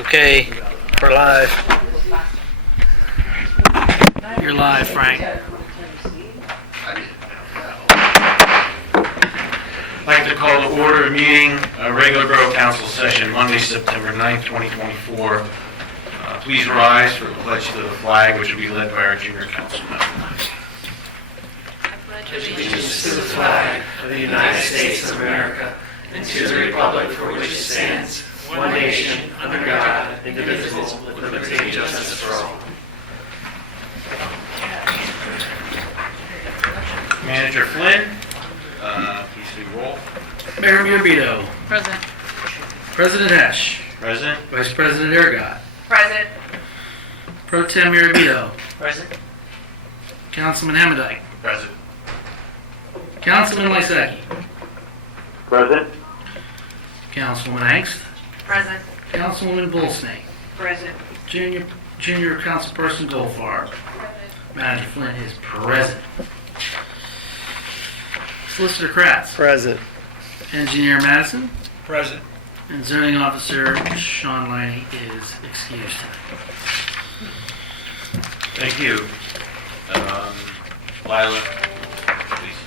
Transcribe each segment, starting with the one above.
Okay, we're live. You're live, Frank. I'd like to call to order a meeting, a regular Borough Council session, Monday, September 9th, 2024. Please rise for the pledge to the flag, which will be led by our junior councilman. Allegiance to the flag of the United States of America and to the republic for which it stands, one nation, under God, indivisible, with liberty and justice for all. Manager Flynn, please do roll. Mayor Mirabito. Present. President Hesh. Present. Vice President Ergot. Present. Pro Tem Mirabito. Present. Councilman Hamadike. Present. Councilman Lysacki. Present. Councilwoman Angst. Present. Councilwoman Bullsnake. Present. Junior Councilperson Goldfarb. Manager Flynn is present. Solicitor Kratz. Present. Engineer Madison. Present. And zoning officer Sean Laney is excused. Thank you. Lila, please.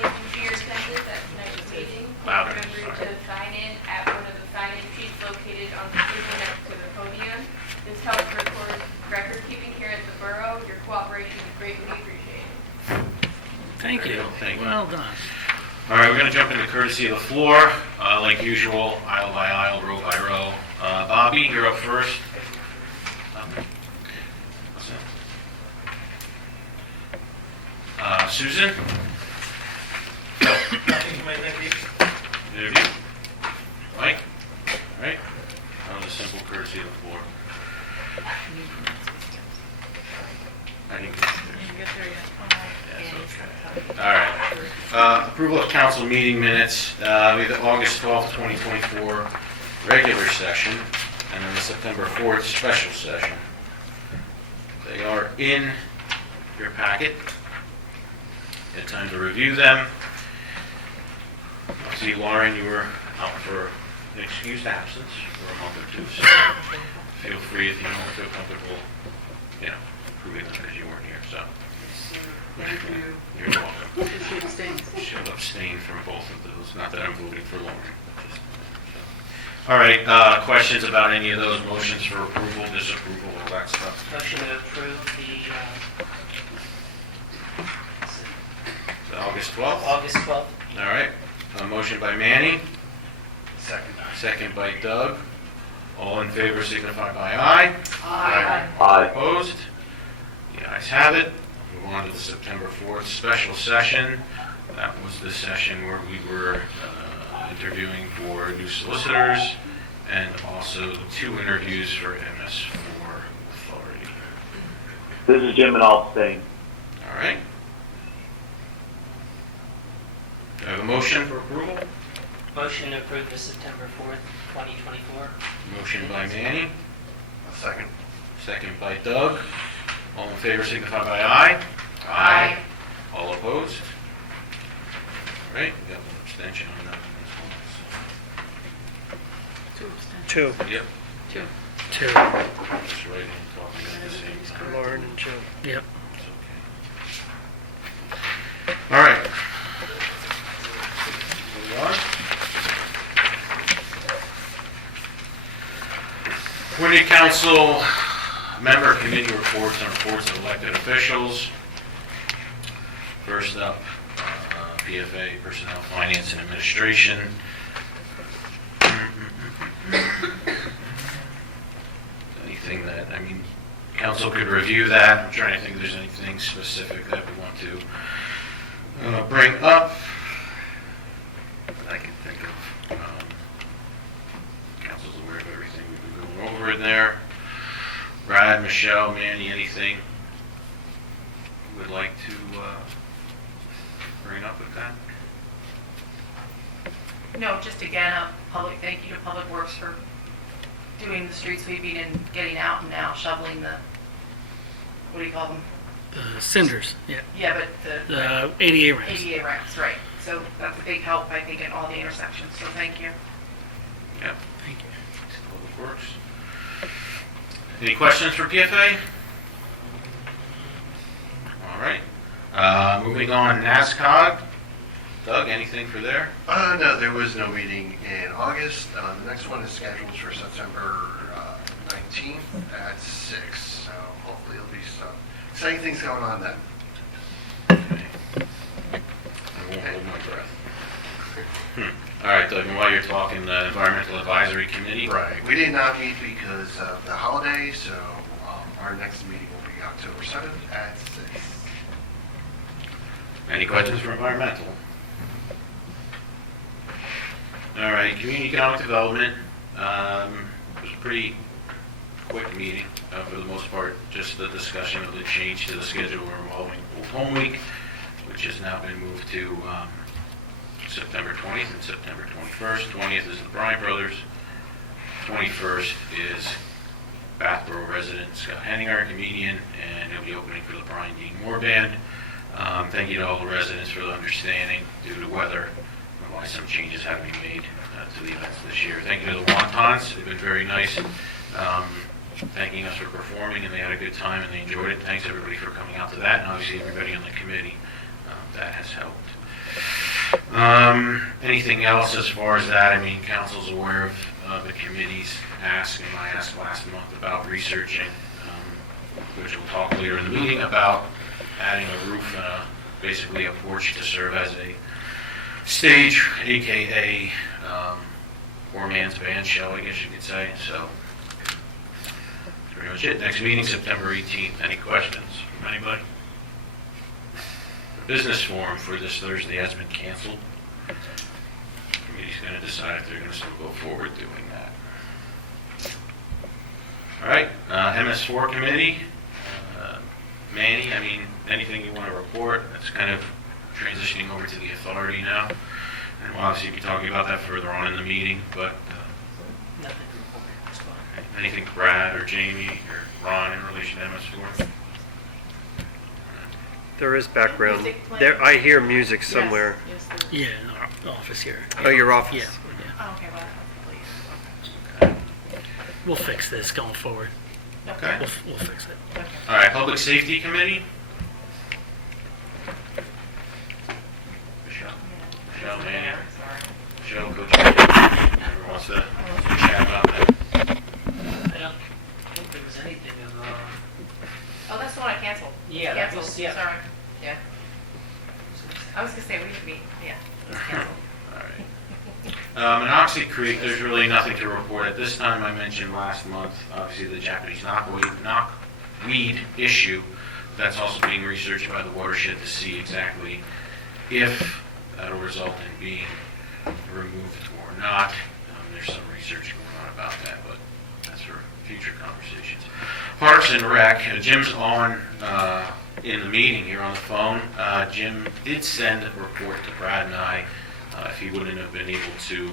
Thank you for your attendance at tonight's meeting. Louder, Remember sorry. to sign in at one of the sign-in sheets located on the table next to the podium. This helps record keeping here at the borough. Your cooperation is greatly appreciated. Thank you. Thank you. Well done. All right, we're going to jump into courtesy of the floor. Like usual, aisle by aisle, row by row. Bobby, you're up first. What's that? Susan? Interview? Mike? All right. That was a simple courtesy of the floor. I didn't get there. Yes, okay. All right. Approval of council meeting minutes. We have the August 12th, 2024 regular session, and then the September 4th special session. They are in your packet. You had time to review them. I see, Lauren, you were out for an excused absence for a month or two, so feel free if you don't feel comfortable, proving that because you weren't here, so. Thank you. You're welcome. She abstains. She'll abstain from both of those. Not that I'm voting for Lauren. But just, so. All right. Questions about any of those motions for approval, disapproval, all that stuff? Motion to approve The August 12th? the August 12th. All right. A motion by Manny. Second. Second by Doug. All in favor signify by aye. Aye. Aye. Opposed? The ayes have it. Move on to the September 4th special session. That was the session where we were interviewing for new solicitors and also 2 interviews for MS4 authority. This is Jim and I'll abstain. All right. Do I have a motion for approval? Motion to approve the September 4th, 2024. Motion by Manny. Second. Second by Doug. All in favor signify by aye. Aye. All opposed? All right, we got an abstention on that one. Two. Yep. Two. Just writing and talking at the same time. Lauren and Joe. Yep. It's okay. All right. Move on. Appointed council member committee reports and reports of elected officials. First up, PFA, Personnel, Finance, and Administration. Anything that, council could review that. I'm trying to think if there's anything specific that we want to bring up that I can think of. Council's aware of everything we've been going over in there. Brad, Michelle, Manny, anything you would like to bring up with that? No, just again, a public thank you to Public Works for doing the street sweeping and getting out and now shoveling the, what do you call them? Cinders, yeah. Yeah, but the ADA ramps. ADA ramps, right. So that's a big help, I think, in all the intersections, so thank you. Yep. Thank you. Public Works. Any questions for PFA? All right. Moving on, NASCOG. Doug, anything for there? No, there was no meeting in August. The next one is scheduled for September 19th at 6. So hopefully there'll be some exciting things going on then. I won't hold my breath. All right, Doug, and while you're talking, the Environmental Advisory Committee. Right. We did not meet because of the holiday, so our next meeting will be October 7th at 6. Any questions for environmental? All right, community economic development. It was a pretty quick meeting for the most part, just the discussion of the change to the schedule involving Old Home Week, which has now been moved to September 20th and September 21st. 20th is the Bryant Brothers. 21st is Bathborough resident Scott Henninger, comedian, and he'll be opening for the Brian Dean Moore Band. Thank you to all the residents for the understanding due to weather and why some changes have to be made to the events this year. Thank you to the Wontons. They've been very nice, thanking us for performing, and they had a good time and they enjoyed it. Thanks everybody for coming out to that, and obviously everybody on the committee. That has helped. Anything else as far as that? I mean, council's aware of the committee's ask, and I asked last month about researching, which we'll talk later in the meeting about adding a roof and basically a porch to serve as a stage, aka poor man's band show, I guess you could say. So that's pretty much it. Next meeting, September 18th. Any questions from anybody? The business forum for this Thursday has been canceled. The committee's going to decide if they're going to still go forward doing that. All right, MS4 committee. Manny, I mean, anything you want to report? That's kind of transitioning over to the authority now. And we'll obviously be talking about that further on in the meeting, but Nothing to report. It's fine. anything Brad or Jamie or Ron in relation to MS4? There is background. Music playing? There, I hear music somewhere. Yes, yes, there is. Yeah, in our office here. Oh, your office. Yeah. Oh, okay, well, please. We'll fix this going forward. Okay. We'll fix it. Okay. All right, Public Safety Committee? Michelle, Manny, Sorry. Michelle, Coach, whoever wants to chat about that. I don't think there was anything of, Oh, that's the one I canceled. Yeah, that Canceled, was- yeah. sorry. Yeah. I was gonna say, we should be, yeah, it was canceled. All right. Monoxie Creek, there's really nothing to report at this time. I mentioned last month, obviously, the Japanese knockweed issue. That's also being researched by the watershed to see exactly if that'll result in being removed or not. There's some research going on about that, but that's for future conversations. Parks and Rec, Jim's on in the meeting here on the phone. Jim did send a report to Brad and I if he wouldn't have been able to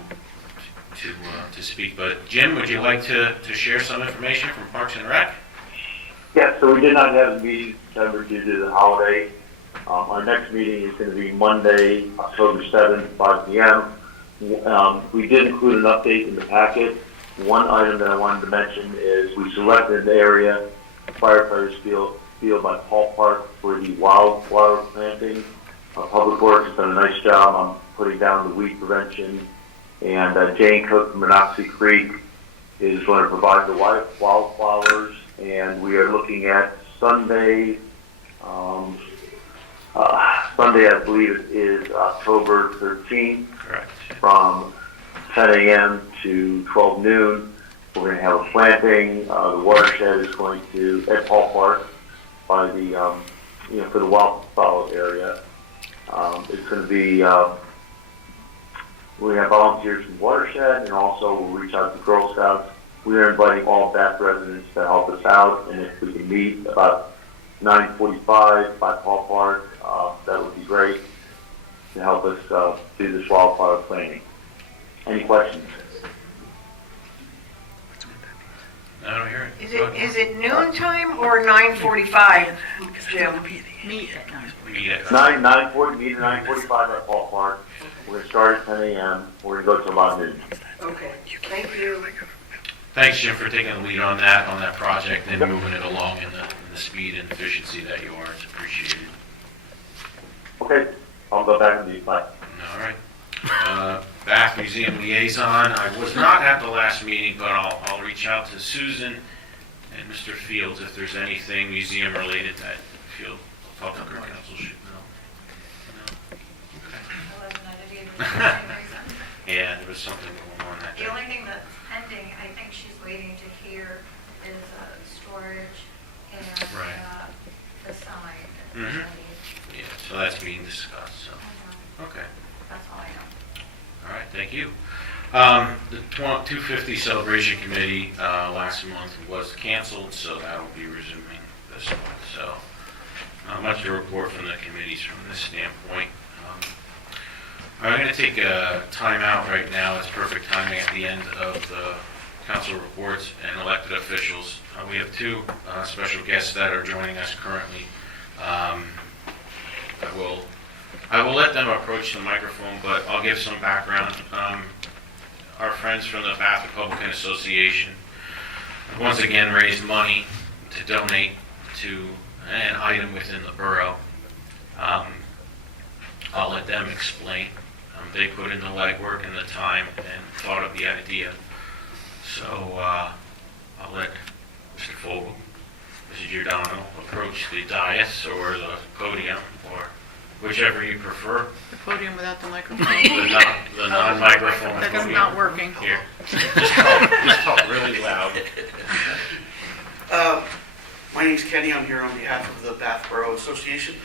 speak. But Jim, would you like to share some information from Parks and Rec? Yeah, so we did not have a meeting in September due to the holiday. Our next meeting is going to be Monday, October 7th, 5 p.m. We did include an update in the packet. One item that I wanted to mention is we selected an area, firefighters field by Paul Park, for the wildflower planting. Public Works has done a nice job on putting down the weed prevention. And Jane Cook from Monoxie Creek is going to provide the wildflowers. And we are looking at Sunday, I believe it is October 13th, Correct. from 10 a.m. to 12 noon. We're going to have a planting. The watershed is going to, at Paul Park, by the, for the wildflower area. It's going to be, we have volunteers from watershed, and also we'll reach out to Girl Scouts. We are inviting all Bath residents to help us out, and if we can meet about 9:45 by Paul Park, that would be great to help us do this wildflower planting. Any questions? I don't hear it. Is it noon time or 9:45, Jim? Meet at 9. Meet at 9:40, meet at 9:45 at Paul Park. We're going to start at 10 a.m. We're going to go to about noon. Okay, thank you. thanks, Jim, for taking the lead on that project and moving it along in the speed and efficiency that you are. It's appreciated. Okay, I'll go back to you, bye. All right. Bath Museum Liaison, I was not at the last meeting, but I'll reach out to Susan and Mr. Fields if there's anything museum related that you feel public or council should know. No? Okay. Yeah, there was something going on that day. The only thing that's pending, I think she's waiting to hear, is storage and Right. the sign. Mhm. Yeah, so that's being discussed, so, okay. That's all I know. All right, thank you. The 250 Celebration Committee last month was canceled, so that will be resuming this month. So, not much to report from the committees from this standpoint. I'm going to take a timeout right now. It's perfect timing at the end of the council reports and elected officials. We have two special guests that are joining us currently. I will let them approach the microphone, but I'll give some background. Our friends from the Bath Republican Association once again raised money to donate to an item within the borough. I'll let them explain. They put in the legwork and the time and thought of the idea. So I'll let Mr. Fogel, Mrs. Giordano approach the dais or the podium, or whichever you prefer. The podium without the microphone. The non-microphone That is podium. not working. Here, just talk really loud. My name's Kenny. I'm here on behalf of the Bath Borough Association,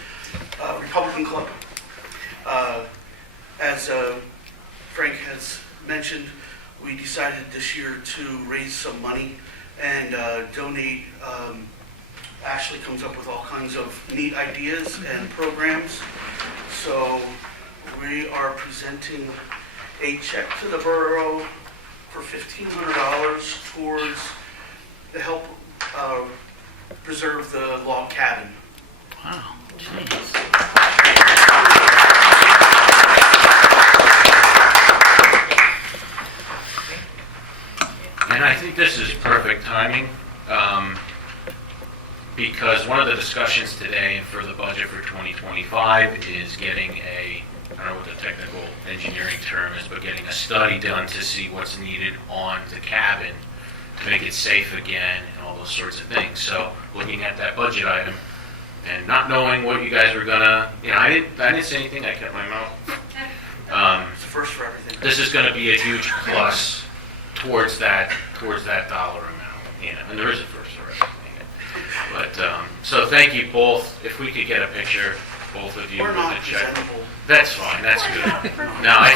Republican Club. As Frank has mentioned, we decided this year to raise some money and donate. Ashley comes up with all kinds of neat ideas and programs. So we are presenting a check to the borough for $1,500 towards to help preserve the log cabin. Wow, jeez. And I think this is perfect timing, because one of the discussions today for the budget for 2025 is getting I don't know what the technical engineering term is, but getting a study done to see what's needed on the cabin to make it safe again and all those sorts of things. So looking at that budget item and not knowing what you guys were gonna, I didn't say anything, I kept my mouth. It's the first for everything. This is going to be a huge plus towards that dollar amount. And there is a first already. But so thank you both. If we could get a picture, both of you We're with not the check. presentable. That's fine. That's good. Now I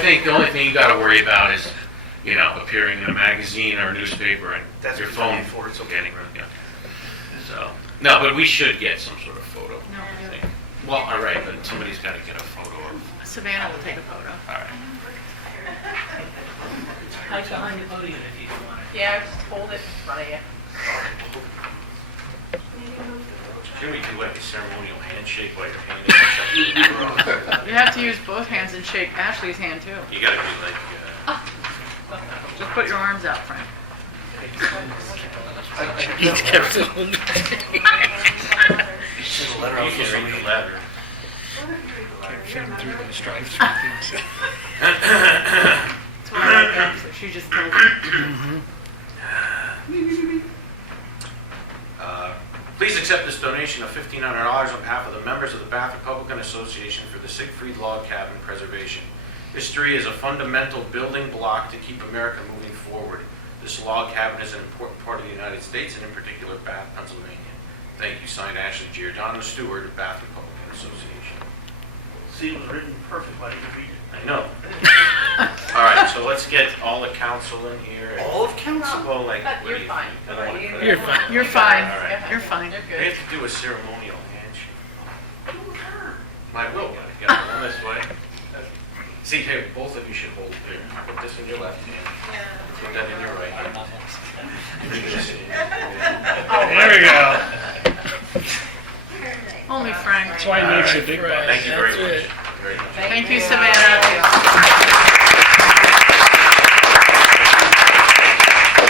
think the only thing you got to worry about is appearing in a magazine or a newspaper and That's your what phone it's for. It's okay. getting rid of it. So no, but we should get some sort of photo. No. I think. Well, all right, but somebody's got to get a photo of. Savannah will take a photo. All right. Hide behind the podium if you want. Yeah, just hold it in front of you. Can we do like a ceremonial handshake while you're handing it? You have to use both hands and shake Ashley's hand too. You gotta be like, Just put your arms out, Frank. you can read the letter. That's why I like that. So she just told me. Please accept this donation of $1,500 on behalf of the members of the Bath Republican Association for the Siegfried Log Cabin Preservation. History is a fundamental building block to keep America moving forward. This log cabin is an important part of the United States and in particular Bath, Pennsylvania. Thank you, signed Ashley Giordano Stewart of Bath Republican Association. See, it was written perfect. Why didn't you read it? I know. All right, so let's get all the council in here. All of council? Well, like, what do You're you fine. think? I don't wanna put- You're fine. You're fine. All right. You're fine. You're We good. have to do a ceremonial handshake. I will. Get one this way. See, here, both of you should hold here. Put this in your left hand. Put that in your right hand. There we go. Only Frank. That's why he makes a big butt. Thank you very much. Very much. Thank you, Savannah. All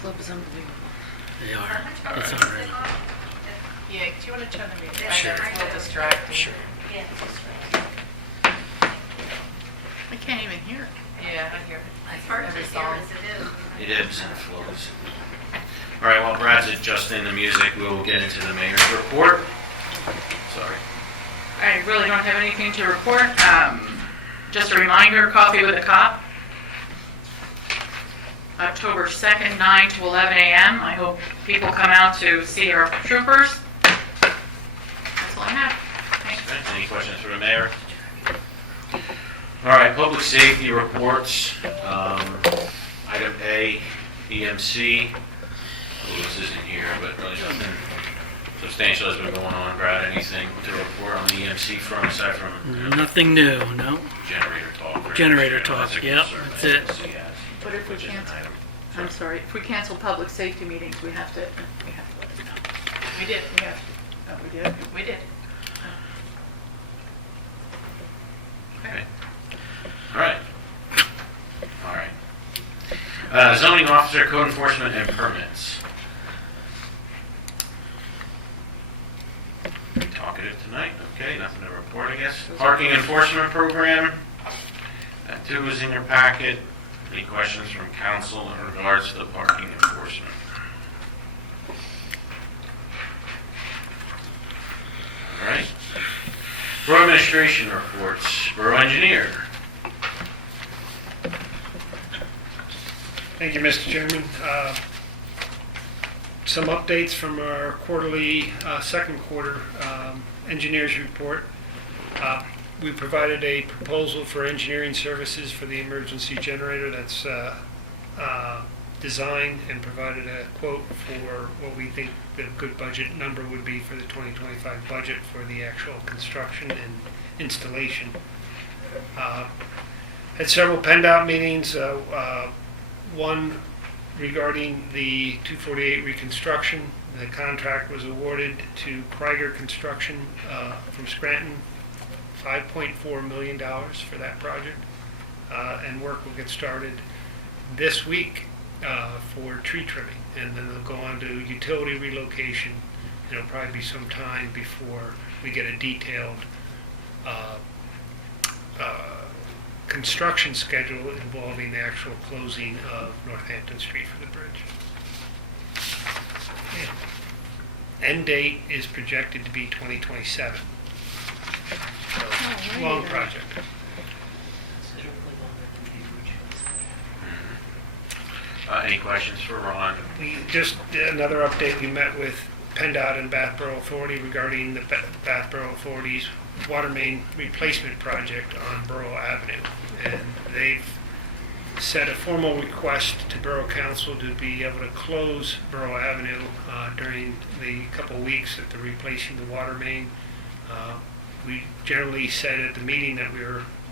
club is unbelievable. They are. How much It's is all it right. on? Yeah, do you want to turn the music? Sure. I know, it's a little distracting. Sure. Yeah, it's just I can't even hear it. Yeah, I hear it. It's hard to Every hear song. as it is. It ebbs and flows. All right, while Brad's adjusting the music, we'll get into the mayor's report. Sorry. I really don't have anything to report. Just a reminder, Coffee with a Cop, October 2nd, 9 to 11 a.m. I hope people come out to see our troopers. That's all I have. Thanks. Okay, any questions for the mayor? All right, public safety reports. Item A, EMC. Lewis isn't here, but really nothing substantial has been going on. Brad, anything to report on the EMC front aside from Nothing new, no. generator talk? or- Generator talk, That's a yep, concern that's that it. EMC has, But if we which is an cancel, item. I'm sorry, if we cancel public safety meetings, we have to let them know. We did. We have to. Oh, we did? We did. Okay. All right. All right. Zoning officer, code enforcement, and permits. Talkative tonight. Okay, nothing to report, I guess. Parking enforcement program. That too is in your packet. Any questions from council in regards to the parking enforcement? All right. Borough administration reports. Borough engineer. Thank you, Mr. Chairman. Some updates from our quarterly second quarter engineers report. We provided a proposal for engineering services for the emergency generator that's designed, and provided a quote for what we think the good budget number would be for the 2025 budget for the actual construction and installation. Had several PennDOT meetings. One regarding the 248 reconstruction. The contract was awarded to Krieger Construction from Scranton, $5.4 million for that project. And work will get started this week for tree trimming. And then they'll go on to utility relocation. It'll probably be some time before we get a detailed construction schedule involving the actual closing of Northampton Street for the bridge. End date is projected to be 2027. So, long project. Considerably longer than we originally. Any questions for Ron? Just another update, we met with PennDOT and Bath Borough Authority regarding the Bath Borough Authority's water main replacement project on Borough Avenue. And they've set a formal request to Borough Council to be able to close Borough Avenue during the couple of weeks that they're replacing the water main. We generally said at the meeting that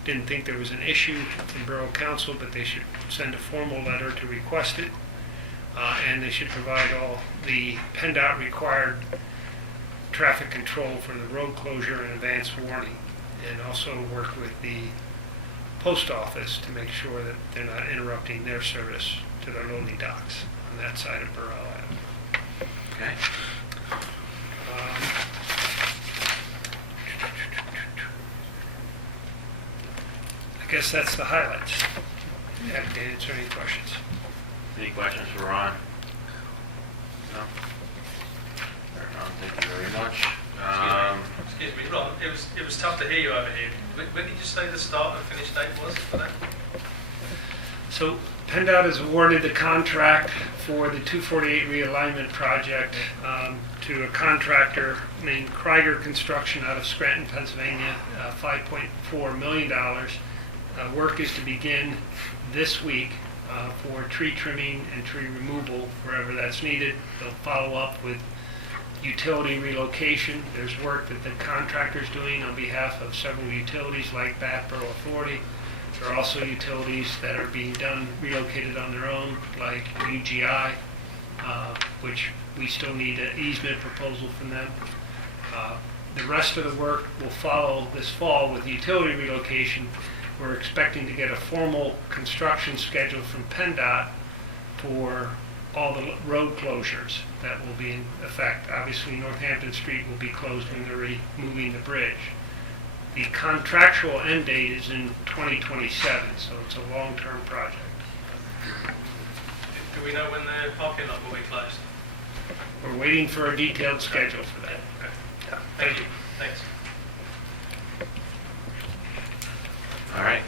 didn't think there was an issue in Borough Council, but they should send a formal letter to request it. And they should provide all the PennDOT required traffic control for the road closure and advance warning, and also work with the post office to make sure that they're not interrupting their service to their loading docks on that side of Borough Avenue. Okay. I guess that's the highlights. Happy to answer any questions. Any questions for Ron? No? All right, Ron, thank you very much. Excuse me, Ron, it was tough to hear you over here. When did you say the start and finish date was for that? So PennDOT has awarded the contract for the 248 realignment project to a contractor named Krieger Construction out of Scranton, Pennsylvania, $5.4 million. Work is to begin this week for tree trimming and tree removal wherever that's needed. They'll follow up with utility relocation. There's work that the contractor's doing on behalf of several utilities like Bath Borough Authority. There are also utilities that are being relocated on their own, like UGI, which we still need an easement proposal from them. The rest of the work will follow this fall with the utility relocation. We're expecting to get a formal construction schedule from PennDOT for all the road closures that will be in effect. Obviously, Northampton Street will be closed when they're removing the bridge. The contractual end date is in 2027, so it's a long-term project. Do we know when the parking lot will be closed? We're waiting for a detailed schedule for that. Okay. Thank you. Thanks. All right,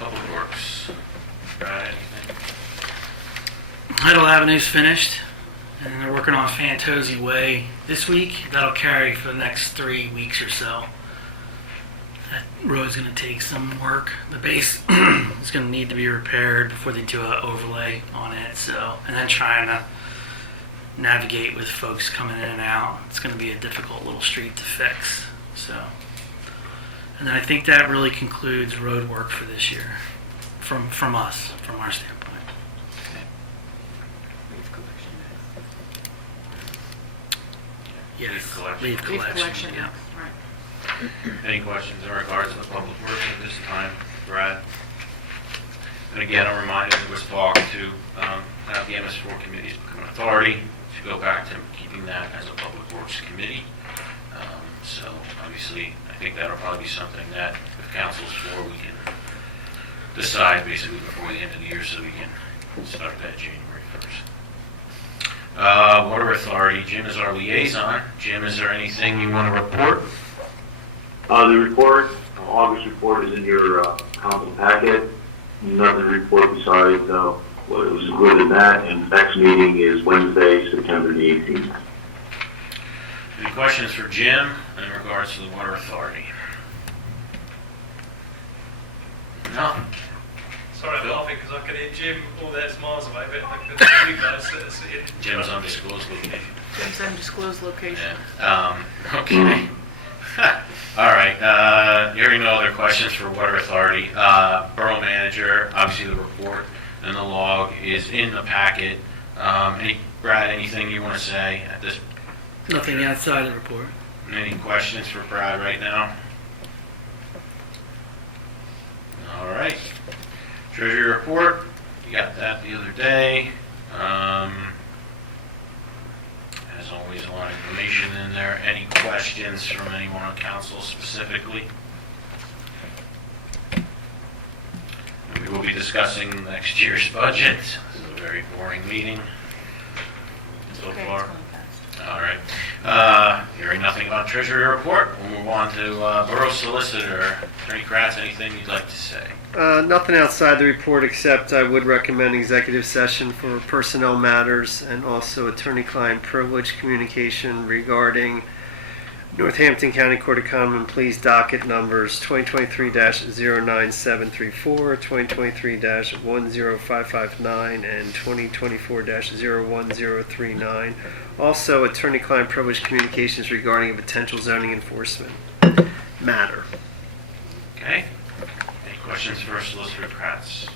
Public Works. Brad, anything? Idle Avenue's finished, and they're working on Fantozzi Way this week. That'll carry for the next 3 weeks or so. That road's going to take some work. The base is going to need to be repaired before they do an overlay on it. So, and then trying to navigate with folks coming in and out. It's going to be a difficult little street to fix. So, and then I think that really concludes road work for this year, from us, from our standpoint. Yes, leaf collection. Yeah. Any questions in regards to the Public Works at this time, Brad? And again, I'm reminded there was talk to have the MS4 committees become an authority, to go back to keeping that as a Public Works committee. So obviously, I think that'll probably be something that, if council's for, we can decide basically before the end of the year, so we can start that January 1st. Water Authority, Jim is our liaison. Jim, is there anything you want to report? The report, August report is in your council packet. Nothing to report besides what was included in that, and the next meeting is Wednesday, September the 18th. Any questions for Jim in regards to the Water Authority? No? Sorry, I'm laughing because I can hear Jim all that's miles away, but I can hear you guys sitting. Jim's undisclosed location. Jim's undisclosed location. Yeah. Okay. All right. Hearing no other questions for Water Authority. Borough Manager, obviously the report and the log is in the packet. Brad, anything you want to say at this? Nothing outside the report. Any questions for Brad right now? All right. Treasury report, you got that the other day. As always, a lot of information in there. Any questions from anyone on council specifically? And we will be discussing next year's budget. This is a very boring meeting so Okay, far. it's going fast. All right. Hearing nothing about Treasury report, we'll move on to Borough Solicitor. Attorney Kratz, anything you'd like to say? Nothing outside the report, except I would recommend executive session for personnel matters and also attorney-client privilege communication regarding Northampton County Court of Common Pleas docket numbers 2023-09734, 2023-10559, and 2024-01039. Also, attorney-client privilege communications regarding a potential zoning enforcement matter. Okay. Any questions for Solicitor Kratz?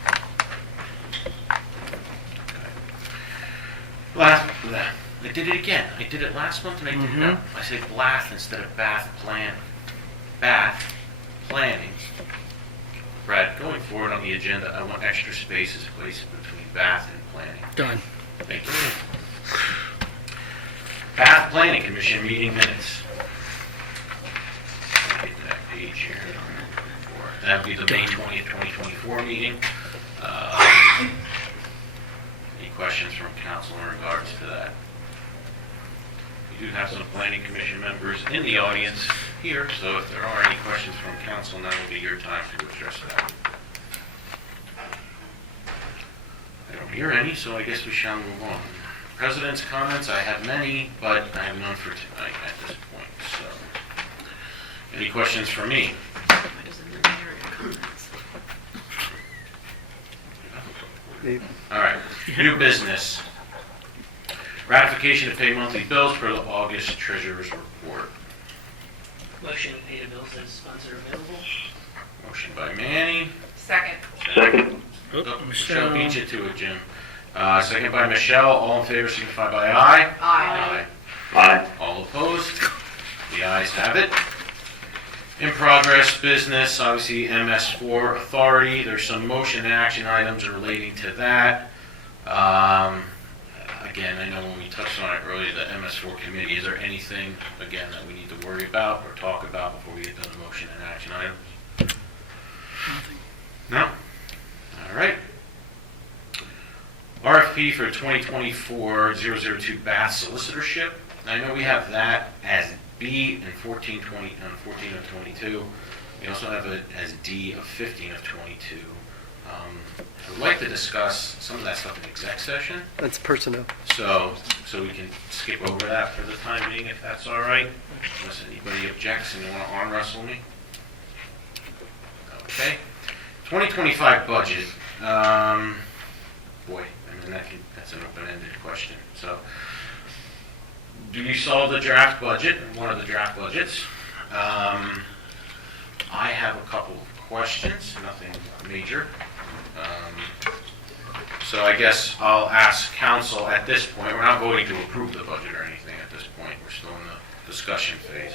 Okay. I did it again. I did it last month and I did it now. I said Bath instead of Bath planning. Brad, going forward on the agenda, I want extra spaces placed between Bath and planning. Done. Thank you. Bath Planning Commission meeting minutes. Get to that page here. That would be the May 20th, 2024 meeting. Any questions from council in regards to that? We do have some planning commission members in the audience here, so if there are any questions from council, now will be your time to address that. I don't hear any, so I guess we shall move on. President's comments, I have many, but I have none for tonight at this point, so. Any questions for me? All right, new business. Ratification to pay monthly bills per the August treasurer's report. Motion to pay the bills as funds are available. Motion by Manny. Second. Second. Michelle beat you to it, Jim. Second by Michelle. All in favor signify by aye. Aye. Aye. All opposed? The ayes have it. In progress business, obviously MS4 authority. There's some motion and action items relating to that. again, I know when we touched on it earlier, the MS4 committee, is there anything, again, that we need to worry about or talk about before we get to the motion and action item? Nothing. No? All right. RFP for 2024-002 Bath solicitorship. I know we have that as B in 14 of 22. We also have it as D of 15 of 22. I would like to discuss some of that stuff in exec session, That's personnel. so we can skip over that for the time being, if that's all right, unless anybody objects and you want to arm wrestle me. Okay. 2025 budget. Boy, I mean, that's an open-ended question. So, do you saw the draft budget, one of the draft budgets? I have a couple of questions, nothing major. So I guess I'll ask council at this point. We're not voting to approve the budget or anything at this point. We're still in the discussion phase.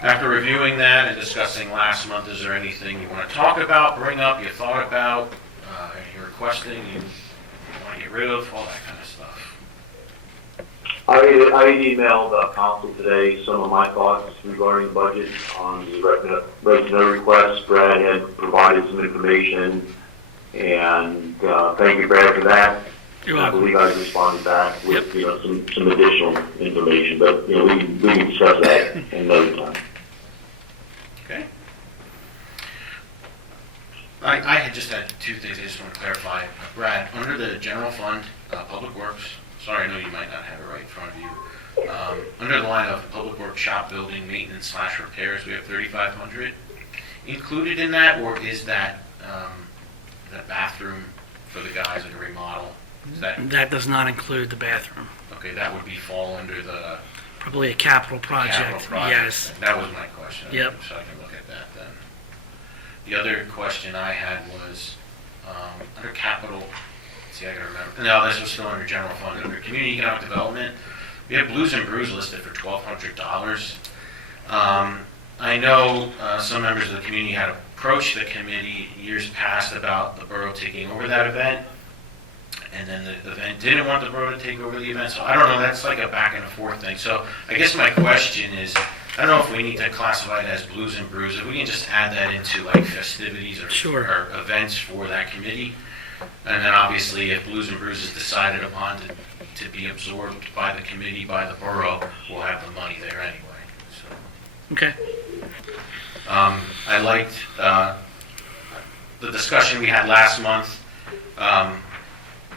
After reviewing that and discussing last month, is there anything you want to talk about, bring up, you thought about, you're requesting, you want to get rid of, all that kind of stuff? I emailed council today some of my thoughts regarding the budget on the revenue request. Brad had provided some information, and thank you, Brad, for that. You're I welcome. believe I responded back with some additional information, but we can discuss that another time. Okay. I had just had two things I just want to clarify. Brad, under the general fund, Public Works, sorry, I know you might not have it right in front of you. Under the line of Public Works shop building maintenance / repairs, we have 3,500. Included in that, or is that the bathroom for the guys in the remodel? Is that, That does not include the bathroom. okay, that would be fall under the Probably a capital project. capital project. Yes. That was my question. Yep. So I can look at that then. The other question I had was, under capital, see, I gotta remember, no, this was still under general fund, under community economic development, we have Blues and Brews listed for $1,200. I know some members of the community had approached the committee years past about the borough taking over that event, and then the event didn't want the borough to take over the event, so I don't know, that's like a back and forth thing. So I guess my question is, I don't know if we need to classify it as Blues and Brews, if we can just add that into like festivities or, Sure. or events for that committee. And then obviously if Blues and Brews is decided upon to be absorbed by the committee, by the borough, we'll have the money there anyway. So, Okay. I liked the discussion we had last month.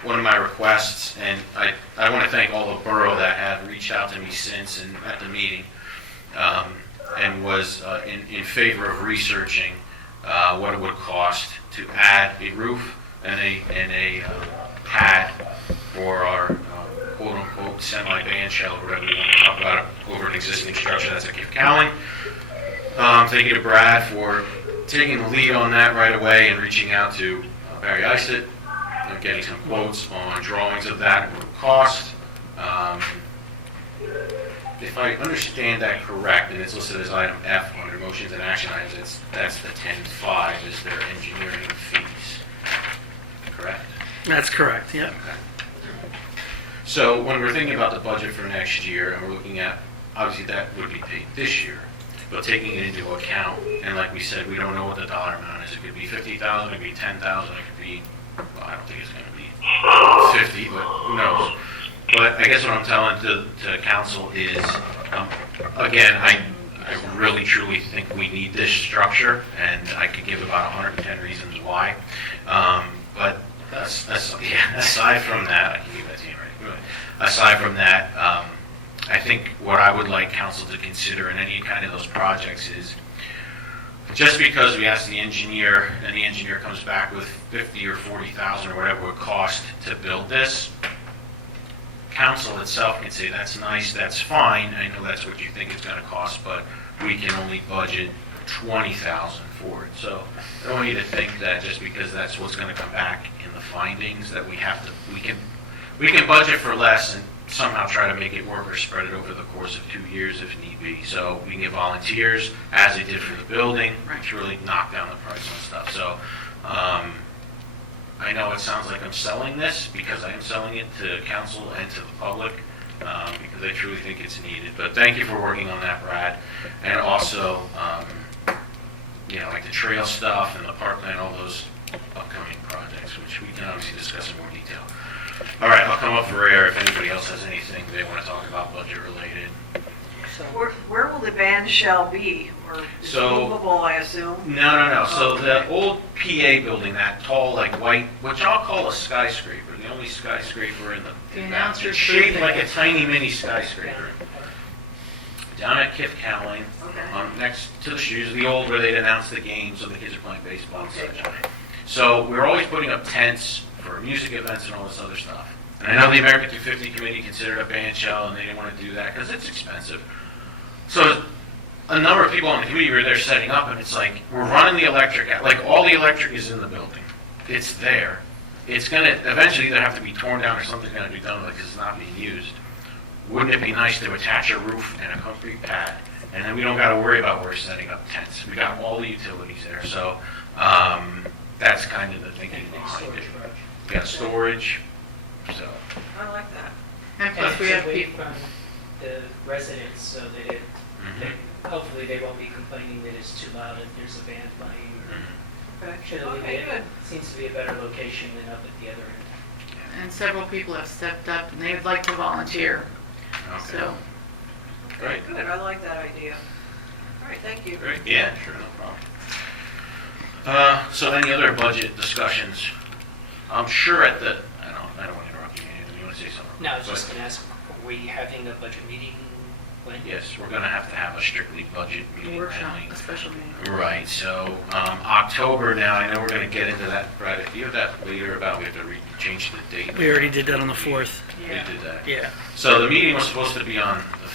One of my requests, and I want to thank all the borough that have reached out to me since and at the meeting, and was in favor of researching what it would cost to add a roof and a pad for our quote-unquote semi-band shell, or whatever you want to talk about it, over an existing structure that's at Cape Cowling. Thank you to Brad for taking the lead on that right away and reaching out to Barry Isett, getting some quotes on drawings of that, what it would cost. If I understand that correct, and it's listed as item F under motions and action items, that's the 10.5 is their engineering fees. Correct? That's correct. Yep. Okay. So when we're thinking about the budget for next year, and we're looking at, obviously that would be paid this year, but taking it into account, and like we said, we don't know what the dollar amount is. It could be 50,000, it could be 10,000, it could be, well, I don't think it's going to be 50, but who knows. But I guess what I'm telling to council is, again, I really truly think we need this structure, and I could give about 110 reasons why. But aside from that, I can give that to you right. Aside from that, I think what I would like council to consider in any kind of those projects is, just because we ask the engineer and the engineer comes back with 50 or 40,000 or whatever it would cost to build this, council itself can say, that's nice, that's fine, I know that's what you think it's going to cost, but we can only budget 20,000 for it. So I don't want you to think that just because that's what's going to come back in the findings that we can budget for less and somehow try to make it work or spread it over the course of 2 years if need be. So we can get volunteers, as they did for the building, to really knock down the price on stuff. So I know it sounds like I'm selling this, because I am selling it to council and to the public, because I truly think it's needed. But thank you for working on that, Brad. And also, like the trail stuff and the parkland, all those upcoming projects, which we can obviously discuss in more detail. All right, I'll come up for air if anybody else has anything they want to talk about budget related. Where will the band shell be? Or is it So- movable, I assume? No. So the old PA building, that tall, like white, which I'll call a skyscraper, the only skyscraper in The the announcer's it's shaped booth. like a tiny mini skyscraper. Down at Kif Cowling, Okay. next to the shoes, the old where they'd announce the games, so the kids are playing baseball and such. So we're always putting up tents for music events and all this other stuff. And I know the American 250 committee considered a band shell, and they didn't want to do that because it's expensive. So a number of people on the committee were there setting up, and it's like, we're running the electric out, like all the electric is in the building. It's there. It's going to eventually either have to be torn down or something's going to be done with it because it's not being used. Wouldn't it be nice to attach a roof and a concrete pad, and then we don't got to worry about where we're setting up tents. We got all the utilities there, so that's kind of the thinking behind it. We got storage, so. I like that. And plus we have Wait people, from the residents so that Mhm. hopefully they won't be complaining that it's too loud if there's a band playing. Mhm. Okay, Should okay, good. Seems to be a better location than up at the other end. and several people have stepped up and they would like to volunteer, Okay. so. Great. Good, I like that idea. All right, thank you. Great, yeah, sure, no problem. So any other budget discussions? I'm sure at the, I don't want to interrupt you, Anthony, you want to say something? No, I was just But- going to ask, are we having a budget meeting when? Yes, we're going to have a strictly budget meeting. Workshop, Emily. a special meeting. Right, so October now, I know we're going to get into that, Brad, if you have that later about we have to change the date. We already did that on the 4th. We did that. Yeah. So the meeting was supposed to be on the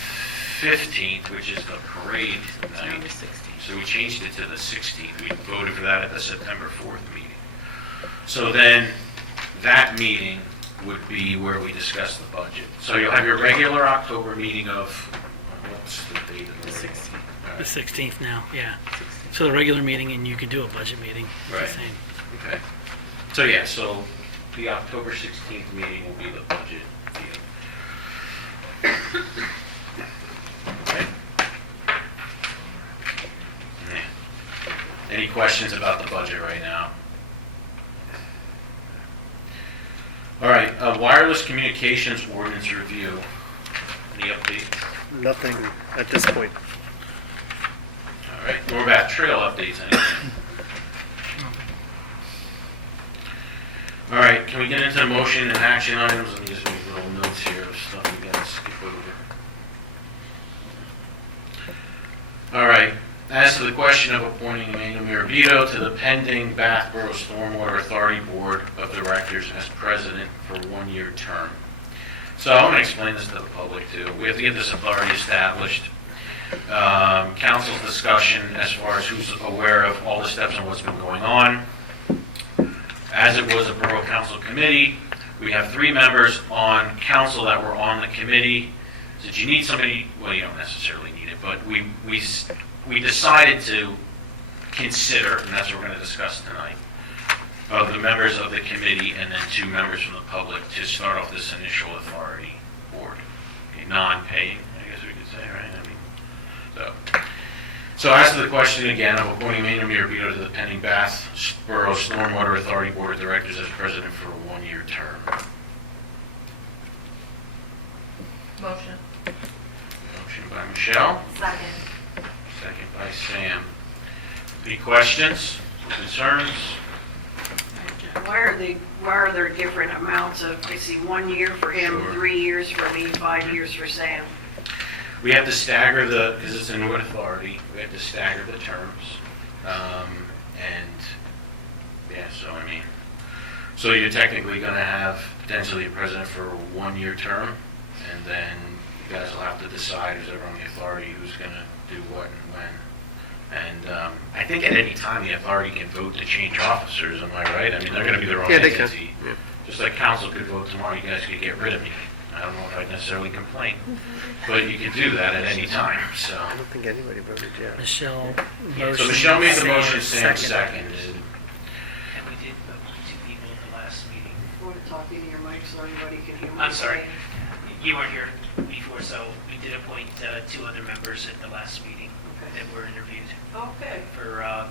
15th, which is the parade It's on night. the 16th. So we changed it to the 16th. We voted for that at the September 4th meeting. So then that meeting would be where we discuss the budget. So you'll have your regular October meeting of, what's the date of The the 16th. All The right. 16th now, yeah. So the regular meeting, and you could do a budget meeting. It's the Right. same. Okay. So yeah, so the October 16th meeting will be the budget deal. Okay. Yeah. Any questions about the budget right now? All right, wireless communications ordinance review. Any updates? Nothing at this point. All right, what about trail updates? Anything? All right, can we get into motion and action items? Let me just make little notes here of stuff we gotta skip over. All right, as to the question of appointing Emmanuel Mirabito to the pending Bath Borough Stormwater Authority Board of Directors as president for a one-year term. So I'm gonna explain this to the public too. We have to get this authority established. Council's discussion as far as who's aware of all the steps and what's been going on. As it was a Borough Council committee, we have 3 members on council that were on the committee. So you need somebody, well, you don't necessarily need it, but we decided to consider, and that's what we're going to discuss tonight, of the members of the committee and then 2 members from the public to start off this initial authority board. Okay, non-paying, I guess we could say, right? I mean, so as to the question again of appointing Emmanuel Mirabito to the pending Bath Borough Stormwater Authority Board of Directors as president for a one-year term. Motion. Motion by Michelle, Second. second by Sam. Any questions, concerns? Why are there different amounts of, I see 1 year for him, Sure. 3 years for me, 5 years for Sam? We have to stagger because it's a new authority, we have to stagger the terms. And, yeah, so I mean, so you're technically gonna have potentially a president for a one-year term, and then you guys will have to decide, who's ever on the authority, who's gonna do what and when. And I think at any time, the authority can vote to change officers, am I right? I mean, they're gonna be their own Yeah, they can. entity. Just like council could vote tomorrow, you guys could get rid of me. I don't know if I'd necessarily complain, but you could do that at any time, so. I don't think anybody voted yet. Michelle So motion. Michelle made the Sam motion, Sam seconded. seconded. And we did vote 2 people at the want to talk into your mic so everybody can hear what I'm you're sorry. saying? You weren't here before, so we did appoint 2 other members at the last meeting that were interviewed Okay. for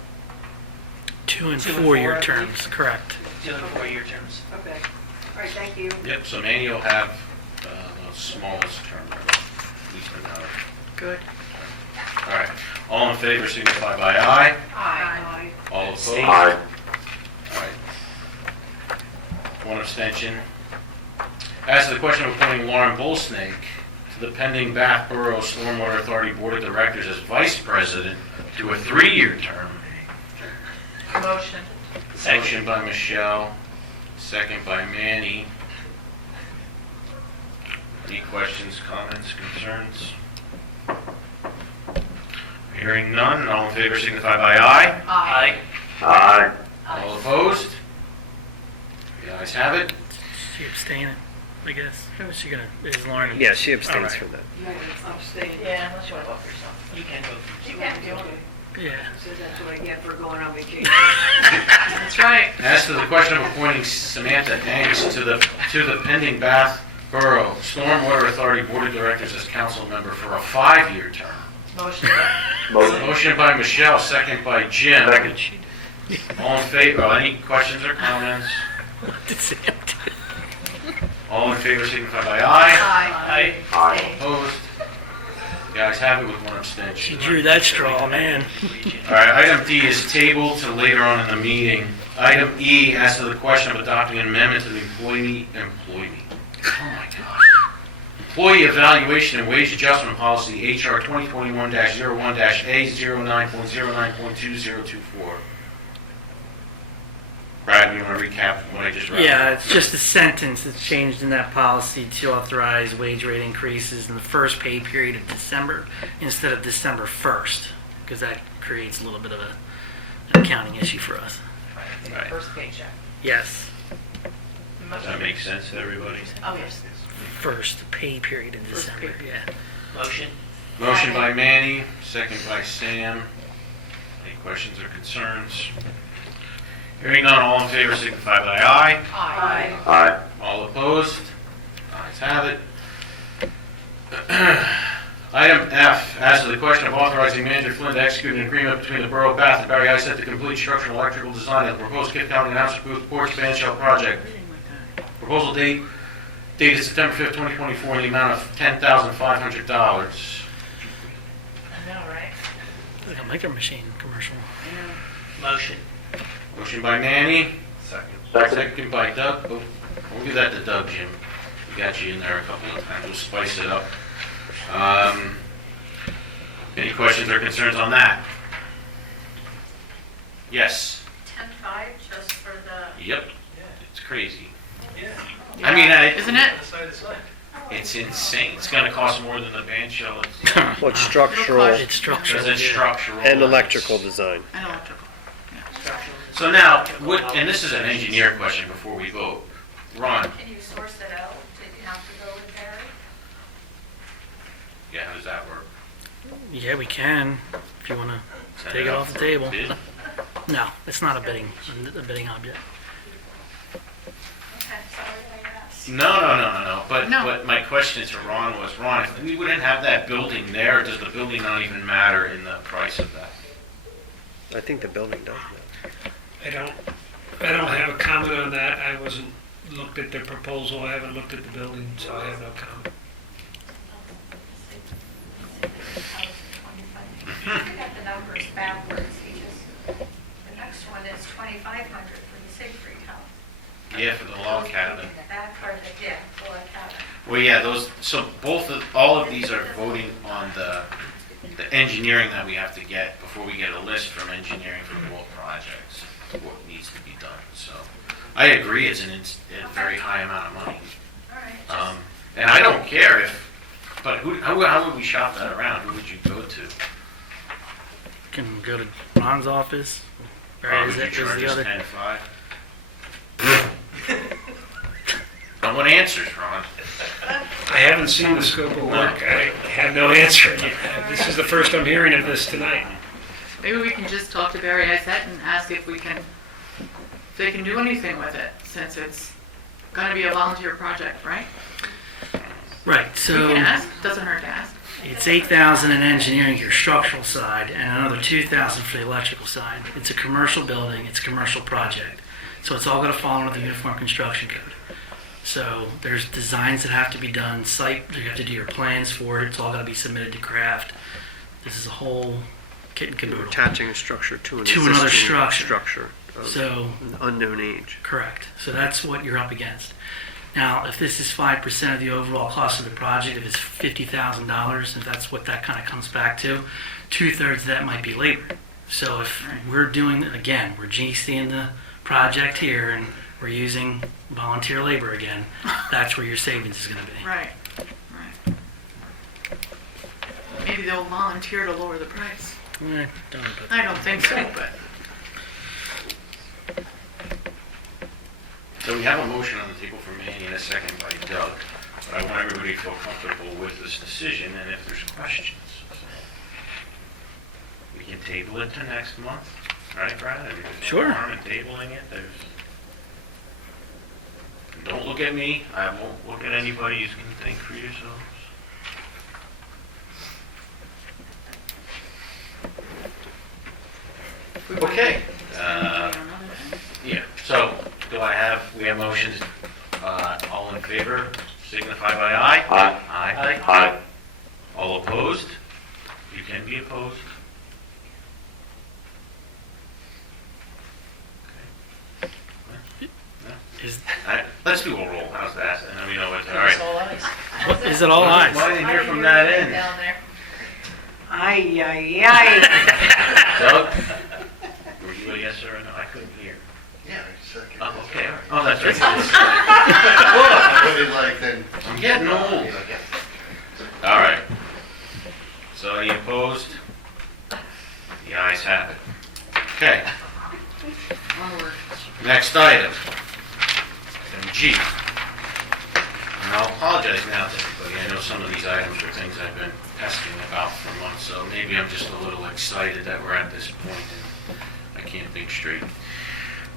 2 and 2 and 4 year 4, I believe. terms, correct. 2 and 4-year terms. Okay. All right, thank you. Yep, so Manny will have the smallest term, least amount of. Good. All right, all in favor signify by aye. Aye. All opposed? Aye. All right. 1 abstention. As to the question of appointing Lauren Bullsnake to the pending Bath Borough Stormwater Authority Board of Directors as Vice President to a 3-year term. Motion. Motion by Michelle, second by Manny. Any questions, comments, concerns? Hearing none, all in favor signify by aye. Aye. Aye. All opposed? The ayes have it. She abstaining, I guess. Who was she gonna, is Lauren? Yeah, she abstains All right. from that. I'm staying. Yeah, unless you want to vote for yourself. You can vote for You yourself. can do it. Yeah. So that's what I get for going on vacation. That's right. As to the question of appointing Samantha Hanks to the pending Bath Borough Stormwater Authority Board of Directors as council member for a 5-year term. Motion. Motion. Motion by Michelle, second by Jim. Second. All in favor, any questions or comments? What did Sam do? All in favor signify by aye. Aye. Aye. Opposed? The ayes have it with 1 She abstention. drew that straw, man. All right, item D is tabled to later on in the meeting. Item E, as to the question of adopting an amendment to the employee evaluation and wage adjustment policy, HR 2021-01-A09.09.2024. Brad, you want to recap what I just read? Yeah, it's just a sentence that's changed in that policy to authorize wage rate increases in the first pay period of December instead of December 1st, because that creates a little bit of an accounting issue for us. Right. First paycheck. Yes, Does that make sense to everybody? Oh, yes. first pay period in First December, pay yeah. Motion? Motion by Manny, second by Sam. Any questions or concerns? Hearing none, all in favor signify by aye. Aye. Aye. All opposed? Ayes have it. Item F, as to the question of authorizing Manager Flynn to execute an agreement between the Borough of Bath and Barry Isett to complete structural and electrical design of the proposed Kent County announcer booth porch ban shell project. Proposal date dated September 5th, 2024, in the amount of $10,500. I know, right? Like a micro machine commercial. Motion? Motion by Manny, Second. second by Doug. Oh, we'll give that to Doug, Jim. We got you in there a couple of times. We'll spice it up. Any questions or concerns on that? Yes. 10.5 just for the, Yep. It's crazy. Yeah. I mean, Isn't it? Side to side. it's insane. It's going to cost more than the band shell. Well, it's structural It's structural. Because it's structural. and electrical design. And electrical. So now, and this is an engineer question before we vote. Ron, can you source it out? Did you have to go with Barry? yeah, how does that work? Yeah, we can, if you want to Send take it out off the table. bid? No, it's not a bidding object. Okay, sorry I asked. No. But No. what my question to Ron was, Ron, if we wouldn't have that building there, does the building not even matter in the price of that? I think the building does that. I don't have a comment on that. I wasn't looked at the proposal. I haven't looked at the building, so I have no comment. I got the numbers backwards. The next one is 2,500 for the Siegfried house. Yeah, for the log cabin. That part of it, yeah, for the cabin. Well, yeah, so all of these are voting on the engineering that we have to get before we get a list from engineering for both projects, what needs to be done. So I agree, it's a very high amount of money. All right. And I don't care but how would we shop that around? Who would you go to? Can go to Ron's office. Or Would is you it is charge the us other? 10-5? No one answers, Ron. I haven't seen the scope of work. I have no answer. This is the first I'm hearing of this tonight. Maybe we can just talk to Barry Isett and ask if they can do anything with it, since it's gonna be a volunteer project, right? Right, You so can ask, doesn't hurt to ask. it's 8,000 in engineering, your structural side, and another 2,000 for the electrical side. It's a commercial building, it's a commercial project. So it's all gonna fall under the Uniform Construction Code. So there's designs that have to be done, site, you have to do your plans for it, it's all gotta be submitted to Craft. This is a whole kit and You're caboodle. attaching a structure to an To another existing structure. structure of So, an unknown age. correct. So that's what you're up against. Now, if this is 5% of the overall cost of the project, if it's $50,000, if that's what that kind of comes back to, 2/3 of that might be labor. So if we're doing, again, we're GCing the project here and we're using volunteer labor again, that's where your savings is going to be. Right, right. Maybe they'll volunteer to lower the price. Eh, don't worry about that. I don't think so, but So we have a motion on the table for Manny and a second by Doug. But I want everybody to feel comfortable with this decision and if there's questions. We can table it to next month, right, Brad? I mean, there's no Sure. harm in tabling it. Don't look at me. I won't look at anybody. You can think for yourselves. Okay. Yeah, so we have motions, all in favor, signify by aye. Aye. Aye. Aye. All opposed? You can be opposed. Is, Let's do a roll, how's that? And then we know what, all right. what, is it all eyes? Why didn't I hear from that end? Down there. Ay, ay, ay. Doug? Were you a yes or a no? I couldn't hear. Yeah, second. Oh, okay. Oh, that's right. I would like then. I'm getting old. All right. So any opposed? The ayes have it. Okay. onward. Next item. Item G. And I'll apologize now to everybody. I know some of these items are things I've been testing about for months, so maybe I'm just a little excited that we're at this point and I can't think straight.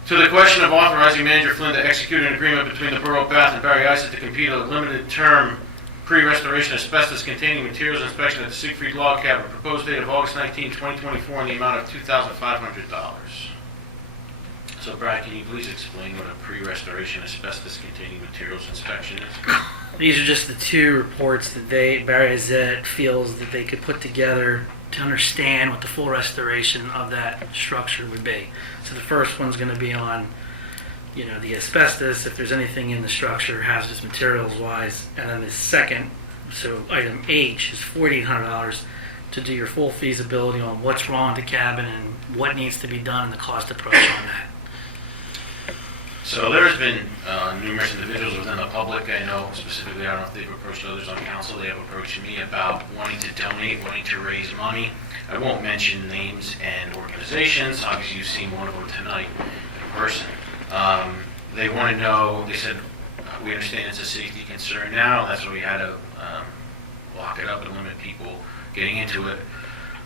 To the question of authorizing Manager Flynn to execute an agreement between the Borough of Bath and Barry Isaac to complete a limited term pre-restoration asbestos-containing materials inspection at the Siegfried Log Cabin, proposed date of August 19, 2024, in the amount of $2,500. So Brad, can you please explain what a pre-restoration asbestos-containing materials inspection is? These are just the two reports that Barry Azette feels that they could put together to understand what the full restoration of that structure would be. So the first one's going to be on, the asbestos, if there's anything in the structure, hazardous materials wise, and then the second, so item H is $4,800 to do your full feasibility on what's wrong with the cabin and what needs to be done and the cost approach on that. So there's been numerous individuals within the public, I know specifically, I don't know if they've approached others on council, they have approached me about wanting to donate, wanting to raise money. I won't mention names and organizations, obviously you've seen one of them tonight in person. They want to know, they said, we understand it's a safety concern now, that's why we had to lock it up and limit people getting into it.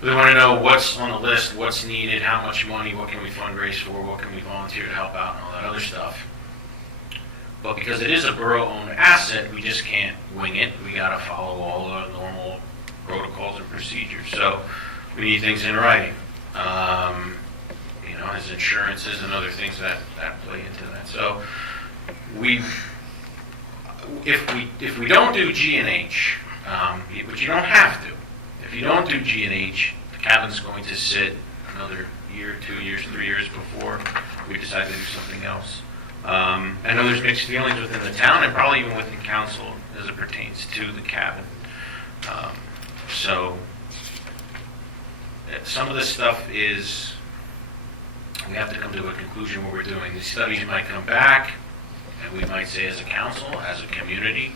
They want to know what's on the list, what's needed, how much money, what can we fundraise for, what can we volunteer to help out, and all that other stuff. But because it is a borough-owned asset, we just can't wing it. We got to follow all the normal protocols and procedures. So we need things in writing. As insurances and other things that play into that. So if we don't do G and H, but you don't have to. If you don't do G and H, the cabin's going to sit another year, 2 years, 3 years before we decide to do something else. I know there's mixed feelings within the town and probably even within council as it pertains to the cabin. So some of this stuff is, we have to come to a conclusion what we're doing. These studies might come back and we might say as a council, as a community,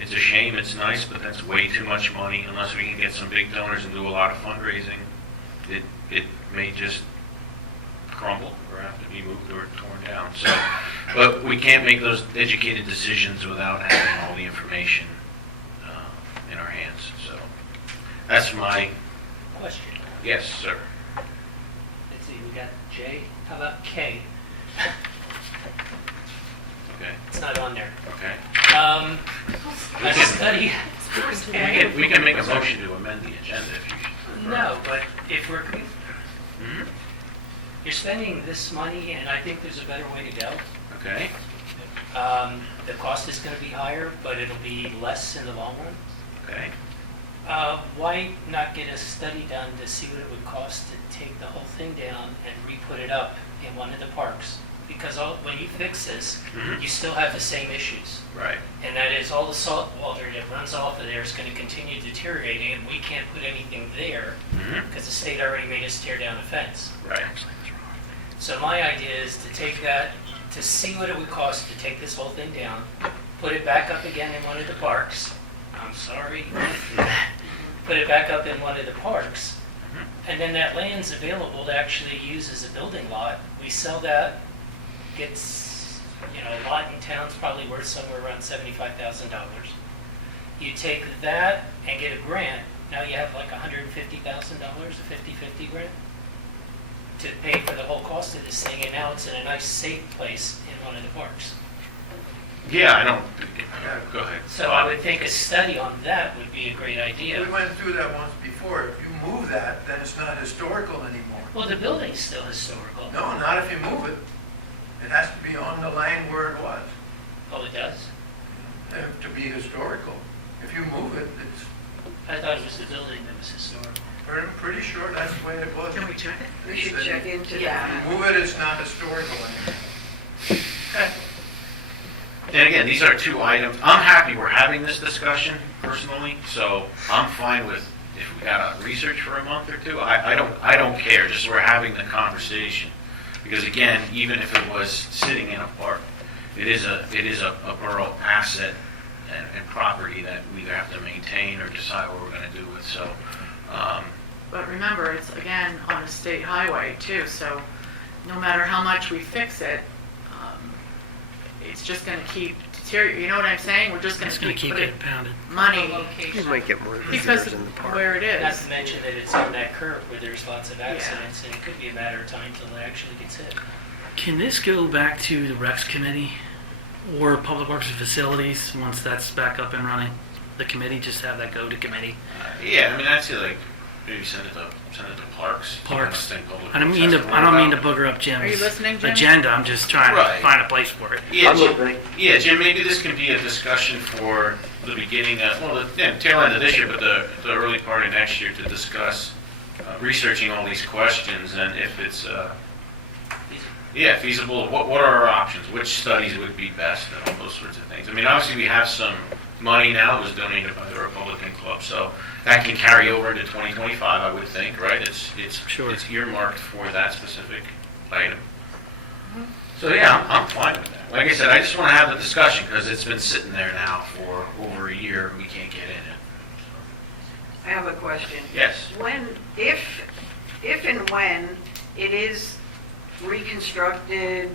it's a shame, it's nice, but that's way too much money. Unless we can get some big donors and do a lot of fundraising, it may just crumble or have to be moved or torn down. So, but we can't make those educated decisions without having all the information in our hands. So that's my Question. yes, sir. Let's see, we got J. How about K? Okay, It's not on there. okay. A study, We can make a motion to amend the agenda if you prefer. no, but if we're, Mhm. you're spending this money, and I think there's a better way to go. Okay, The cost is going to be higher, but it'll be less in the long run. okay. Why not get a study done to see what it would cost to take the whole thing down and re-put it up in one of the parks? Because when you fix this, Mhm. you still have the same issues. Right, And that is all the salt water that runs off of there is going to continue deteriorating, and we can't put anything there Mhm. because the state already made us tear down a fence. right. So my idea is to take that, to see what it would cost to take this whole thing down, put it back up again in one of the parks. I'm sorry. Put it back up in one of the parks. And then that land's available to actually use as a building lot. We sell that, gets, a lot in town's probably worth somewhere around $75,000. You take that and get a grant, now you have like $150,000, a 50/50 grant, to pay for the whole cost of this thing, and now it's in a nice, safe place in one of the parks. Yeah, I don't, go ahead. So I would think a study on that would be a great idea. We went through that once before. If you move that, then it's not historical anymore. Well, the building's still historical. No, not if you move it. It has to be on the land where it was Oh, it does? to be historical. If you move it, it's, I thought it was the building that was historical. I'm pretty sure that's the way it was. Can we check it? We should check into If that. you move it, it's not historical anymore. And again, these are two items. I'm happy we're having this discussion personally, so I'm fine with if we got to research for a month or two. I don't care, just we're having the conversation. Because again, even if it was sitting in a park, it is a borough asset and property that we either have to maintain or decide what we're going to do with. So, But remember, it's again on a state highway too, so no matter how much we fix it, it's just gonna keep deteriorating, you know what I'm saying? We're just It's gonna going to keep keep putting getting pounded. money You might get more because visitors in the of park. where it Not is. to mention that it's on that curve where there's lots of accidents, and it could be a matter of time till it actually gets hit. Can this go back to the Recs Committee or Public Works and Facilities once that's back up and running? The committee, just have that go to committee? yeah, I mean, I'd say like maybe send it to Parks. Parks. I don't think Public I don't Works mean has to, to I don't worry mean to about booger up Jim's Are you listening, Jim? agenda. I'm just trying Right. to find a place for it. Yeah, I'm Jim, listening. yeah, Jim, maybe this can be a discussion for the beginning of, well, the tail end of this year, but the early part of next year to discuss researching all these questions and if it's, feasible, what are our options, which studies would be best and all those sorts of things. I mean, obviously we have some money now that was donated by the Republican Club, so that can carry over into 2025, I would think, right? It's Sure. It's earmarked for that specific item. So yeah, I'm fine with that. Like I said, I just want to have the discussion because it's been sitting there now for over a year and we can't get in it. I have a question. Yes. When, if and when it is reconstructed,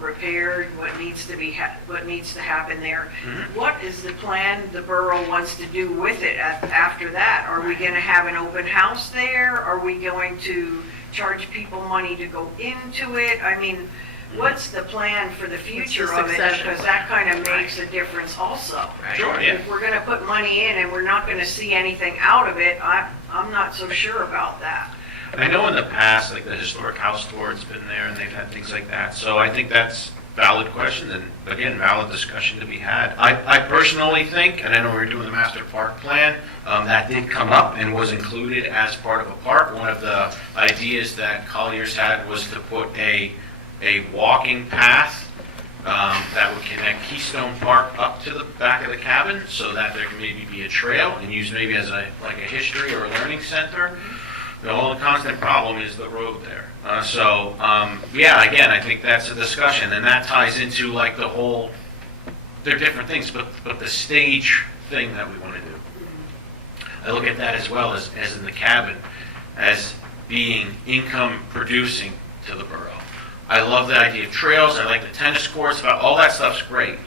repaired, what needs to happen there, Mhm. what is the plan the borough wants to do with it after that? Are we going to have an open house there? Are we going to charge people money to go into it? I mean, what's the plan for the future the of it? succession Because plan. that kind of makes a difference also. Sure, yeah. If we're going to put money in and we're not going to see anything out of it, I'm not so sure about that. I know in the past, like the historic house board's been there and they've had things like that. So I think that's valid question and again, valid discussion to be had. I personally think, and I know we're doing the master park plan, that did come up and was included as part of a park. One of the ideas that Colliers had was to put a walking path that would connect Keystone Park up to the back of the cabin so that there can maybe be a trail and used maybe as a history or a learning center. The only constant problem is the road there. Yeah, again, I think that's a discussion, and that ties into like the whole, they're different things, but the stage thing that we want to do. I look at that as well as in the cabin, as being income producing to the borough. I love the idea of trails, I like the tennis courts, all that stuff's great.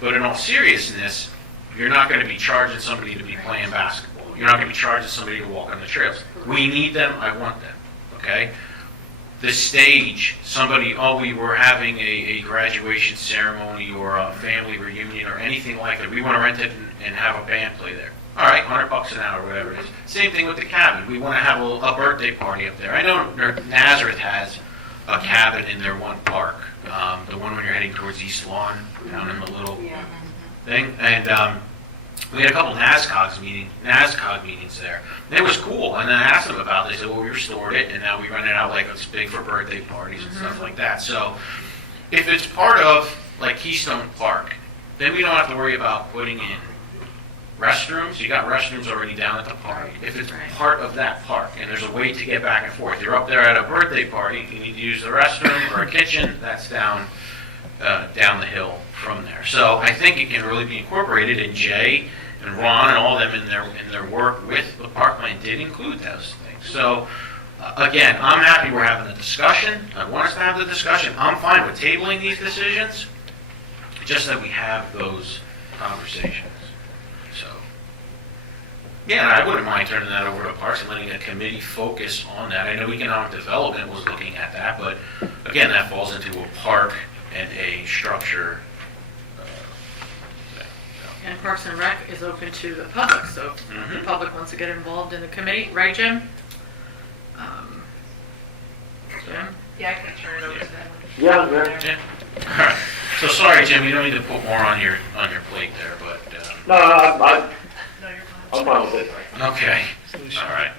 But in all seriousness, you're not going to be charging somebody to be playing basketball. You're not going to be charging somebody to walk on the trails. We need them, I want them, okay? the stage, we were having a graduation ceremony or a family reunion or anything like that, we want to rent it and have a band play there. All right, $100 an hour, whatever it is. Same thing with the cabin. We want to have a birthday party up there. I know Nazareth has a cabin in their one park, the one when you're heading towards East Lawn, down in the little thing. And we had a couple NASCOG meetings there. And it was cool. And then I asked them about it. They said, well, we restored it, and now we rent it out like it's big for birthday parties and stuff like that. So if it's part of like Keystone Park, then we don't have to worry about putting in restrooms. You got restrooms already down at the park. If it's part of that park and there's a way to get back and forth, you're up there at a birthday party, you need to use the restroom or a kitchen, that's down the hill from there. So I think it can really be incorporated, and Jay and Ron and all of them in their work with the parkland did include those things. So again, I'm happy we're having the discussion. I want us to have the discussion. I'm fine with tabling these decisions, just that we have those conversations. So, yeah, I wouldn't mind turning that over to Parks and letting a committee focus on that. I know Economic Development was looking at that, but again, that falls into a park and a structure. And Parks and Rec is open to the public, so if the public wants to get involved in the committee, right, Jim? Jim? Yeah, I can turn it over to them. Yeah. Jim? All right. So sorry, Jim, you don't need to put more on your plate there, but. No, I'm fine with it. Okay. All right.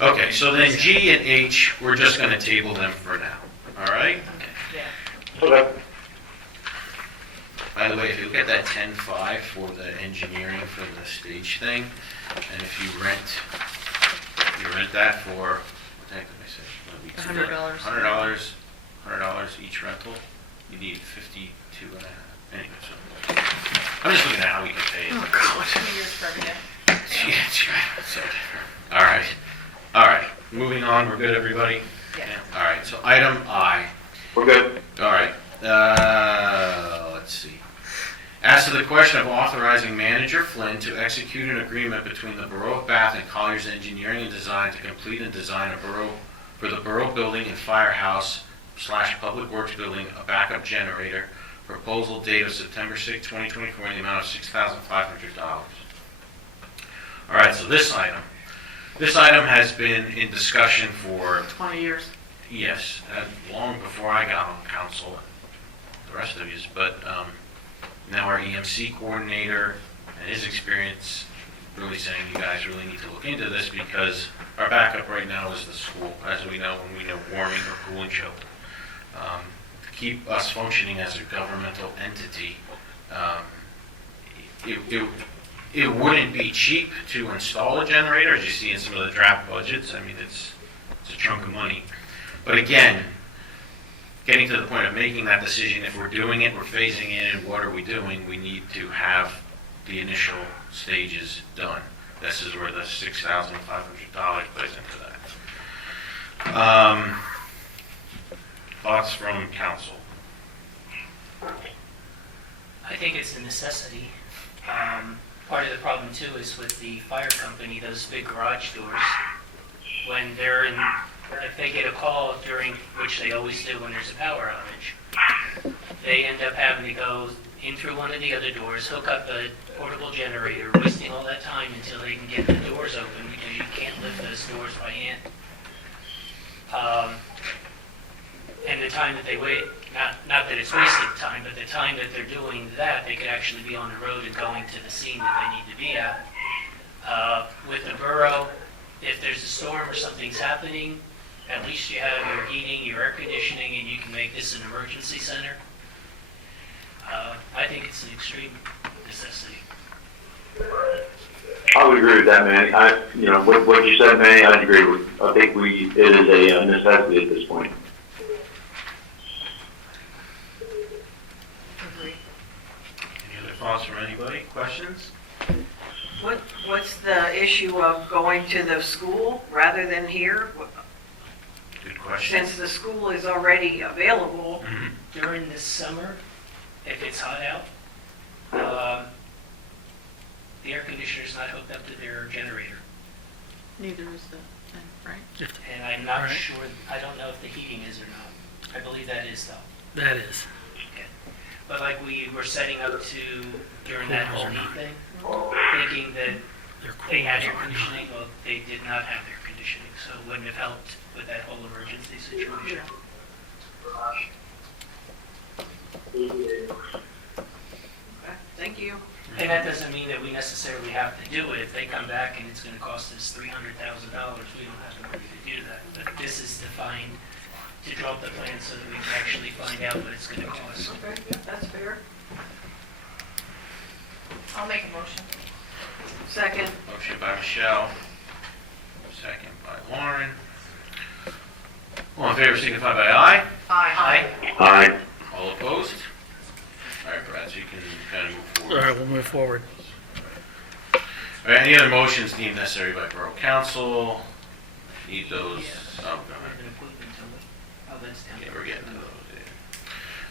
Okay, so then G and H, we're just going to table them for now. All right? Okay. By the way, if you look at that 10.5 for the engineering for the stage thing, and if you rent that for, what the heck did I say? $100. $100 each rental, you need 52 and a half. Anyway, so I'm just looking at how we can pay it. Oh, God. 2 years for every day. Yeah, that's right. So, all right. Moving on, we're good, everybody? Yeah. All right, so item I. We're good. All right, let's see. As to the question of authorizing Manager Flynn to execute an agreement between the Borough of Bath and Colliers Engineering and Design to complete and design for the Borough Building and Firehouse / Public Works Building, a backup generator, proposal date of September 6, 2024, in the amount of $6,500. All right, so this item has been in discussion for 20 years. Yes, long before I got on council, the rest of you, but now our EMC coordinator and his experience really saying you guys really need to look into this, because our backup right now is the school, as we know, when we know warming or cooling shelter. To keep us functioning as a governmental entity, it wouldn't be cheap to install a generator, as you see in some of the draft budgets. I mean, it's a chunk of money. But again, getting to the point of making that decision, if we're doing it, we're phasing in, and what are we doing, we need to have the initial stages done. This is where the $6,500 plays into that. Thoughts from council? I think it's a necessity. Part of the problem too is with the fire company, those big garage doors, when they're in, if they get a call during, which they always do when there's a power outage, they end up having to go in through one of the other doors, hook up a portable generator, wasting all that time until they can get the doors open, because you can't lift those doors by hand. And the time that they wait, not that it's wasted time, but the time that they're doing that, they could actually be on the road and going to the scene that they need to be at. With the borough, if there's a storm or something's happening, at least you have your heating, your air conditioning, and you can make this an emergency center. I think it's an extreme necessity. I would agree with that, Manny. What you said, Manny, I'd agree with. I think it is a necessity at this point. Any other thoughts from anybody? Questions? What's the issue of going to the school rather than here? Good question. Since the school is already available. During the summer, if it's hot out, the air conditioner's not hooked up to their generator. Neither is the Right? And I'm not Right. sure, I don't know if the heating is or not. I believe that is though. That is. But like we were setting up to, during that whole heat thing, thinking that Their they had coolers air are not. conditioning, well, they did not have air conditioning, so it wouldn't have helped with that whole emergency situation. Okay, thank you. And that doesn't mean that we necessarily have to do it. If they come back and it's gonna cost us $300,000, we don't have the money to do that. But this is to draw up the plan so that we can actually find out what it's gonna cost. Okay, yeah, that's fair. I'll make a motion. Second. Motion by Michelle, second by Lauren. All in favor, signify by aye. Aye. Aye. All opposed? All right, Brad, so you can kind of move All forward. right, we'll move forward. All right, any other motions deemed necessary by Borough Council? Need those? Oh, go ahead. Oh, that's down. Yeah, we're getting to those.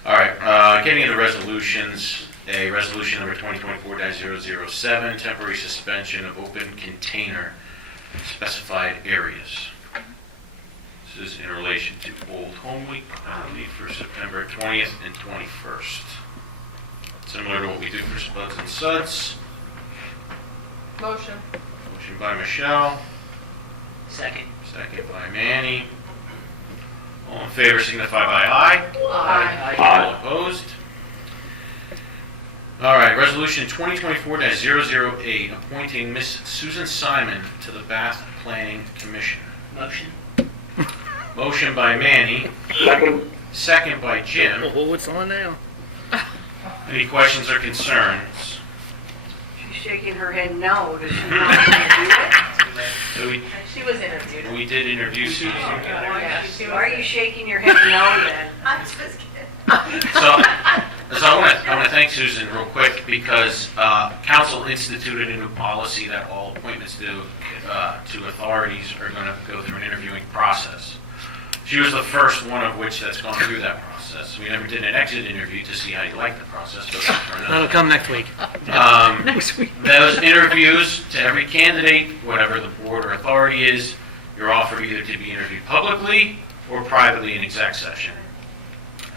Yeah. All right, getting into resolutions. A resolution number 2024-007, temporary suspension of open container specified areas. This is in relation to Old Home Week, I believe, for September 20th and 21st. Similar to what we do for Spuds and Suds. Motion. Motion by Michelle, Second. second by Manny. All in favor signify by aye. Aye. All opposed? All right, resolution 2024-008, appointing Miss Susan Simon to the Bath Planning Commission. Motion. Motion by Manny, Second. second by Jim. Oh, what's on now? Any questions or concerns? She's shaking her head no. Does she want to do it? So She was interviewed. we did interview Susan. Yeah, she was. Why are you shaking your head no then? I'm just kidding. So I want to thank Susan real quick because council instituted a new policy that all appointments to authorities are going to go through an interviewing process. She was the first one of which that's gone through that process. We never did an exit interview to see how you like the process. But for another- That'll come next week. Next week. Those interviews to every candidate, whatever the board or authority is, you're offered either to be interviewed publicly or privately in exec session.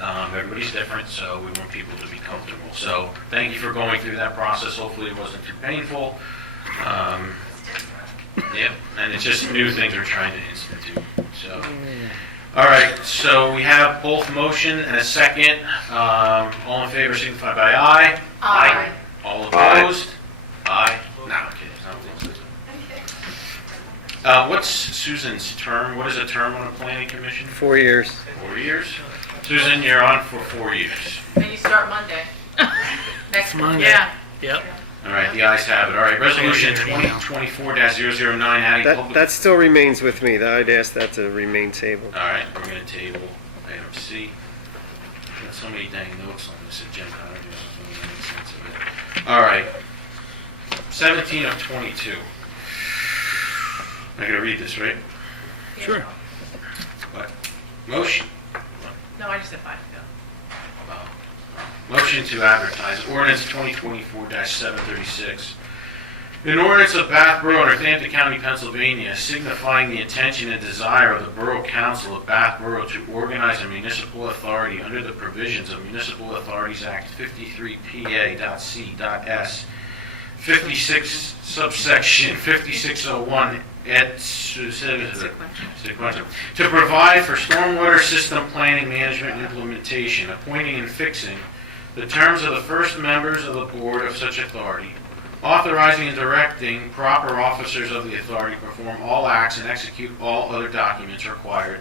Everybody's different, so we want people to be comfortable. So thank you for going through that process. Hopefully it wasn't too painful. Yeah, and it's just new things we're trying to institute. So, all right. So we have both motion and a second. All in favor signify by aye. Aye. All opposed? Aye. No, okay. What's Susan's term? What is a term on a planning commission? 4 years. 4 years? Susan, you're on for 4 years. And you start Monday. Next Monday. Yeah. Yep. All right, the ayes have it. All right, resolution 2024-009, adding public... That still remains with me. I'd ask that to remain tabled. All right, we're going to table item C. Got so many dang notes on this agenda. I don't know if it makes sense of it. All right, 17 of 22. I got to read this, right? Sure. What? Motion. No, I just said five. No. Motion to advertise ordinance 2024-736. An ordinance of Bath Borough, Northampton County, Pennsylvania, signifying the intention and desire of the Borough Council of Bath Borough to organize a municipal authority under the provisions of Municipal Authorities Act 53PA.C.S. 56 subsection 5601 et sequential, to provide for stormwater system planning, management, and implementation, appointing and fixing the terms of the first members of the board of such authority, authorizing and directing proper officers of the authority to perform all acts and execute all other documents required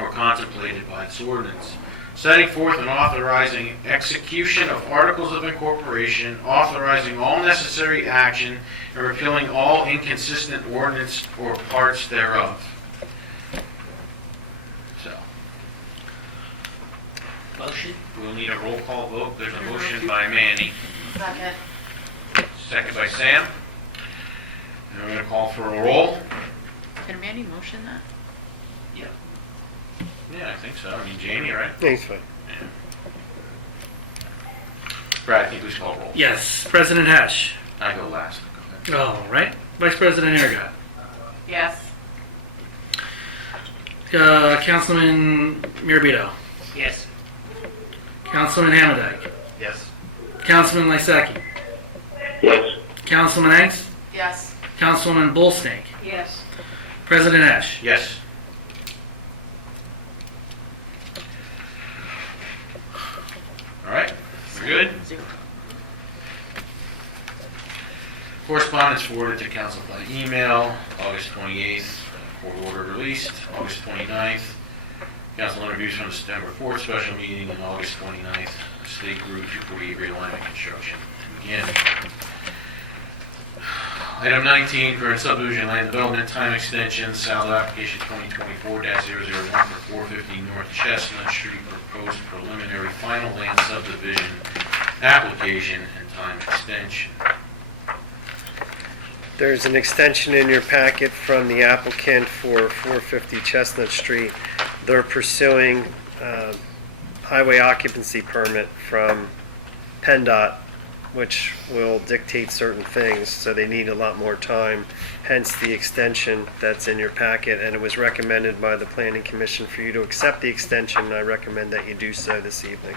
or contemplated by this ordinance, setting forth and authorizing execution of articles of incorporation, authorizing all necessary action, and repealing all inconsistent ordinance or parts thereof. So, Motion. we'll need a roll call vote. There's a motion by Manny, Second. second by Sam. And we're going to call for a roll. Can Manny motion that? Yeah, I think so. I mean, Jamie, right? Thanks, fine. Yeah. Brad, can you please call roll? Yes. President Hesh. I go last. Go ahead. All right. Vice President Aragon. Yes. Councilman Mirabito. Yes. Councilman Hamadike. Yes. Councilman Lysaki. Yes. Councilman Hanks. Yes. Councilwoman Bullsnake. Yes. President Esch. Yes. All right, we're good? Correspondence forwarded to council by email, August 28th, court order released, August 29th. Council interviews from the September 4th special meeting, and August 29th, State Route 248 realignment construction. Again. Item 19, current subdivision land development time extension, South application 2024-001 for 450 North Chestnut Street, proposed preliminary final land subdivision application and time extension. There's an extension in your packet from the applicant for 450 Chestnut Street. They're pursuing highway occupancy permit from PennDOT, which will dictate certain things, so they need a lot more time, hence the extension that's in your packet, and it was recommended by the Planning Commission for you to accept the extension, and I recommend that you do so this evening.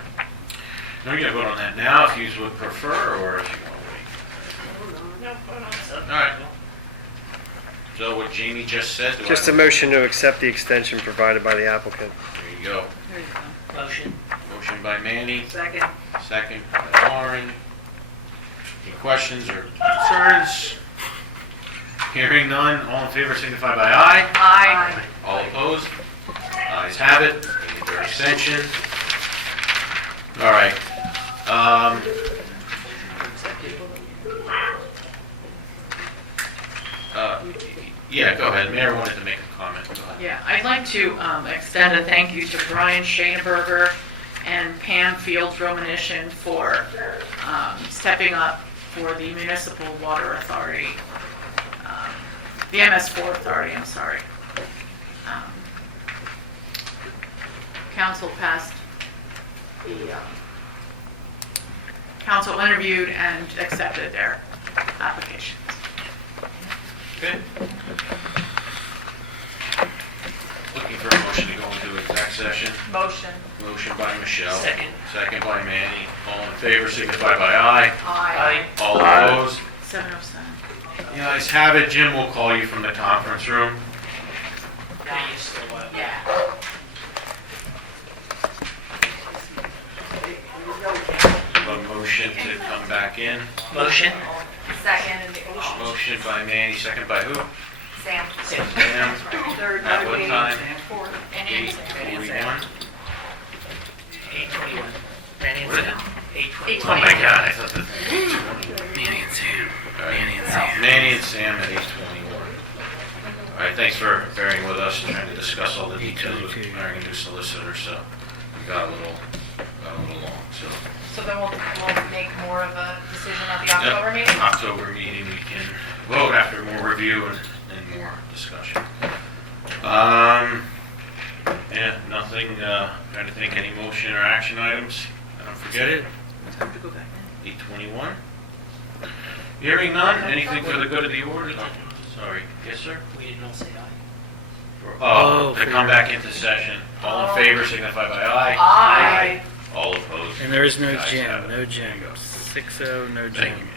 Now we're going to vote on that now, if you would prefer, or if you want to wait. No, hold on. All right. So what Jamie just said, do I Just a have motion to accept the extension provided by the applicant. There you go. There you go. Motion. Motion by Manny, Second. second by Lauren. Any questions or concerns? Hearing none, all in favor signify by aye. Aye. All opposed? Ayes have it. They get their extension. All right. Yeah, go ahead. Mayor wanted to make a comment. Go ahead. Yeah, I'd like to extend a thank you to Brian Shaneberger and Pam Fields Romanishin for stepping up for the Municipal Water Authority, the MS4 Authority, I'm sorry. Council passed the, council interviewed and accepted their applications. Okay. Looking for a motion to go into exec session. Motion. Motion by Michelle. Second. Second by Manny. All in favor signify by aye. Aye. All opposed? 707. The ayes have it. Jim will call you from the conference room. Yeah, you still want. Yeah. A motion to come back in. Motion. Second. Motion by Manny, second by who? Sam. Sam. Sam. Third. At what time? Fourth. And 8:41. 8:21. Manny What? and Sam. 8:21. Oh my God, I thought that. Manny and Sam. All right. Manny and Sam. Manny and Sam at 8:21. All right, thanks for bearing with us and trying to discuss all the details with hiring a new solicitor, so we got a little long, so. So then we'll make more of a decision at the October meeting? October meeting, we can vote after more review and more discussion. Yeah, nothing, trying to think any motion or action items. I don't forget it. Time to go back in. 8:21. Hearing none, anything for the good of the order? Oh, sorry, yes, sir? We didn't all say aye. To come back into session. All in favor signify by aye. Aye. All opposed? And there is no The ayes have Jim, it. no Jim. There you go. 6-0, no Thank Jim.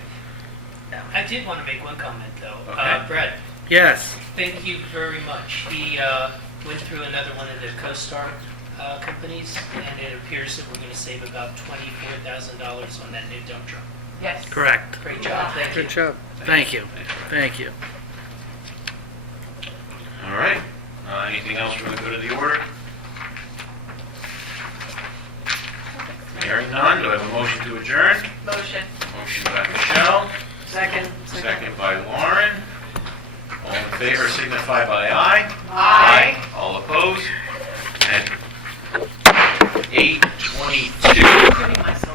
you. I did want to make one comment, though. Okay. Brett, Yes. thank you very much. He went through another one of the CoStar companies, and it appears that we're going to save about $24,000 on that new dump truck. Yes. Correct. Great job, thank you. Good job. Thank you. Thanks, Brett. Thank you. All right. Anything else for the good of the order? Hearing none, do I have a motion to adjourn? Motion. Motion by Michelle, Second. second by Lauren. All in favor signify by aye. Aye. All opposed? At 8:22. Giving myself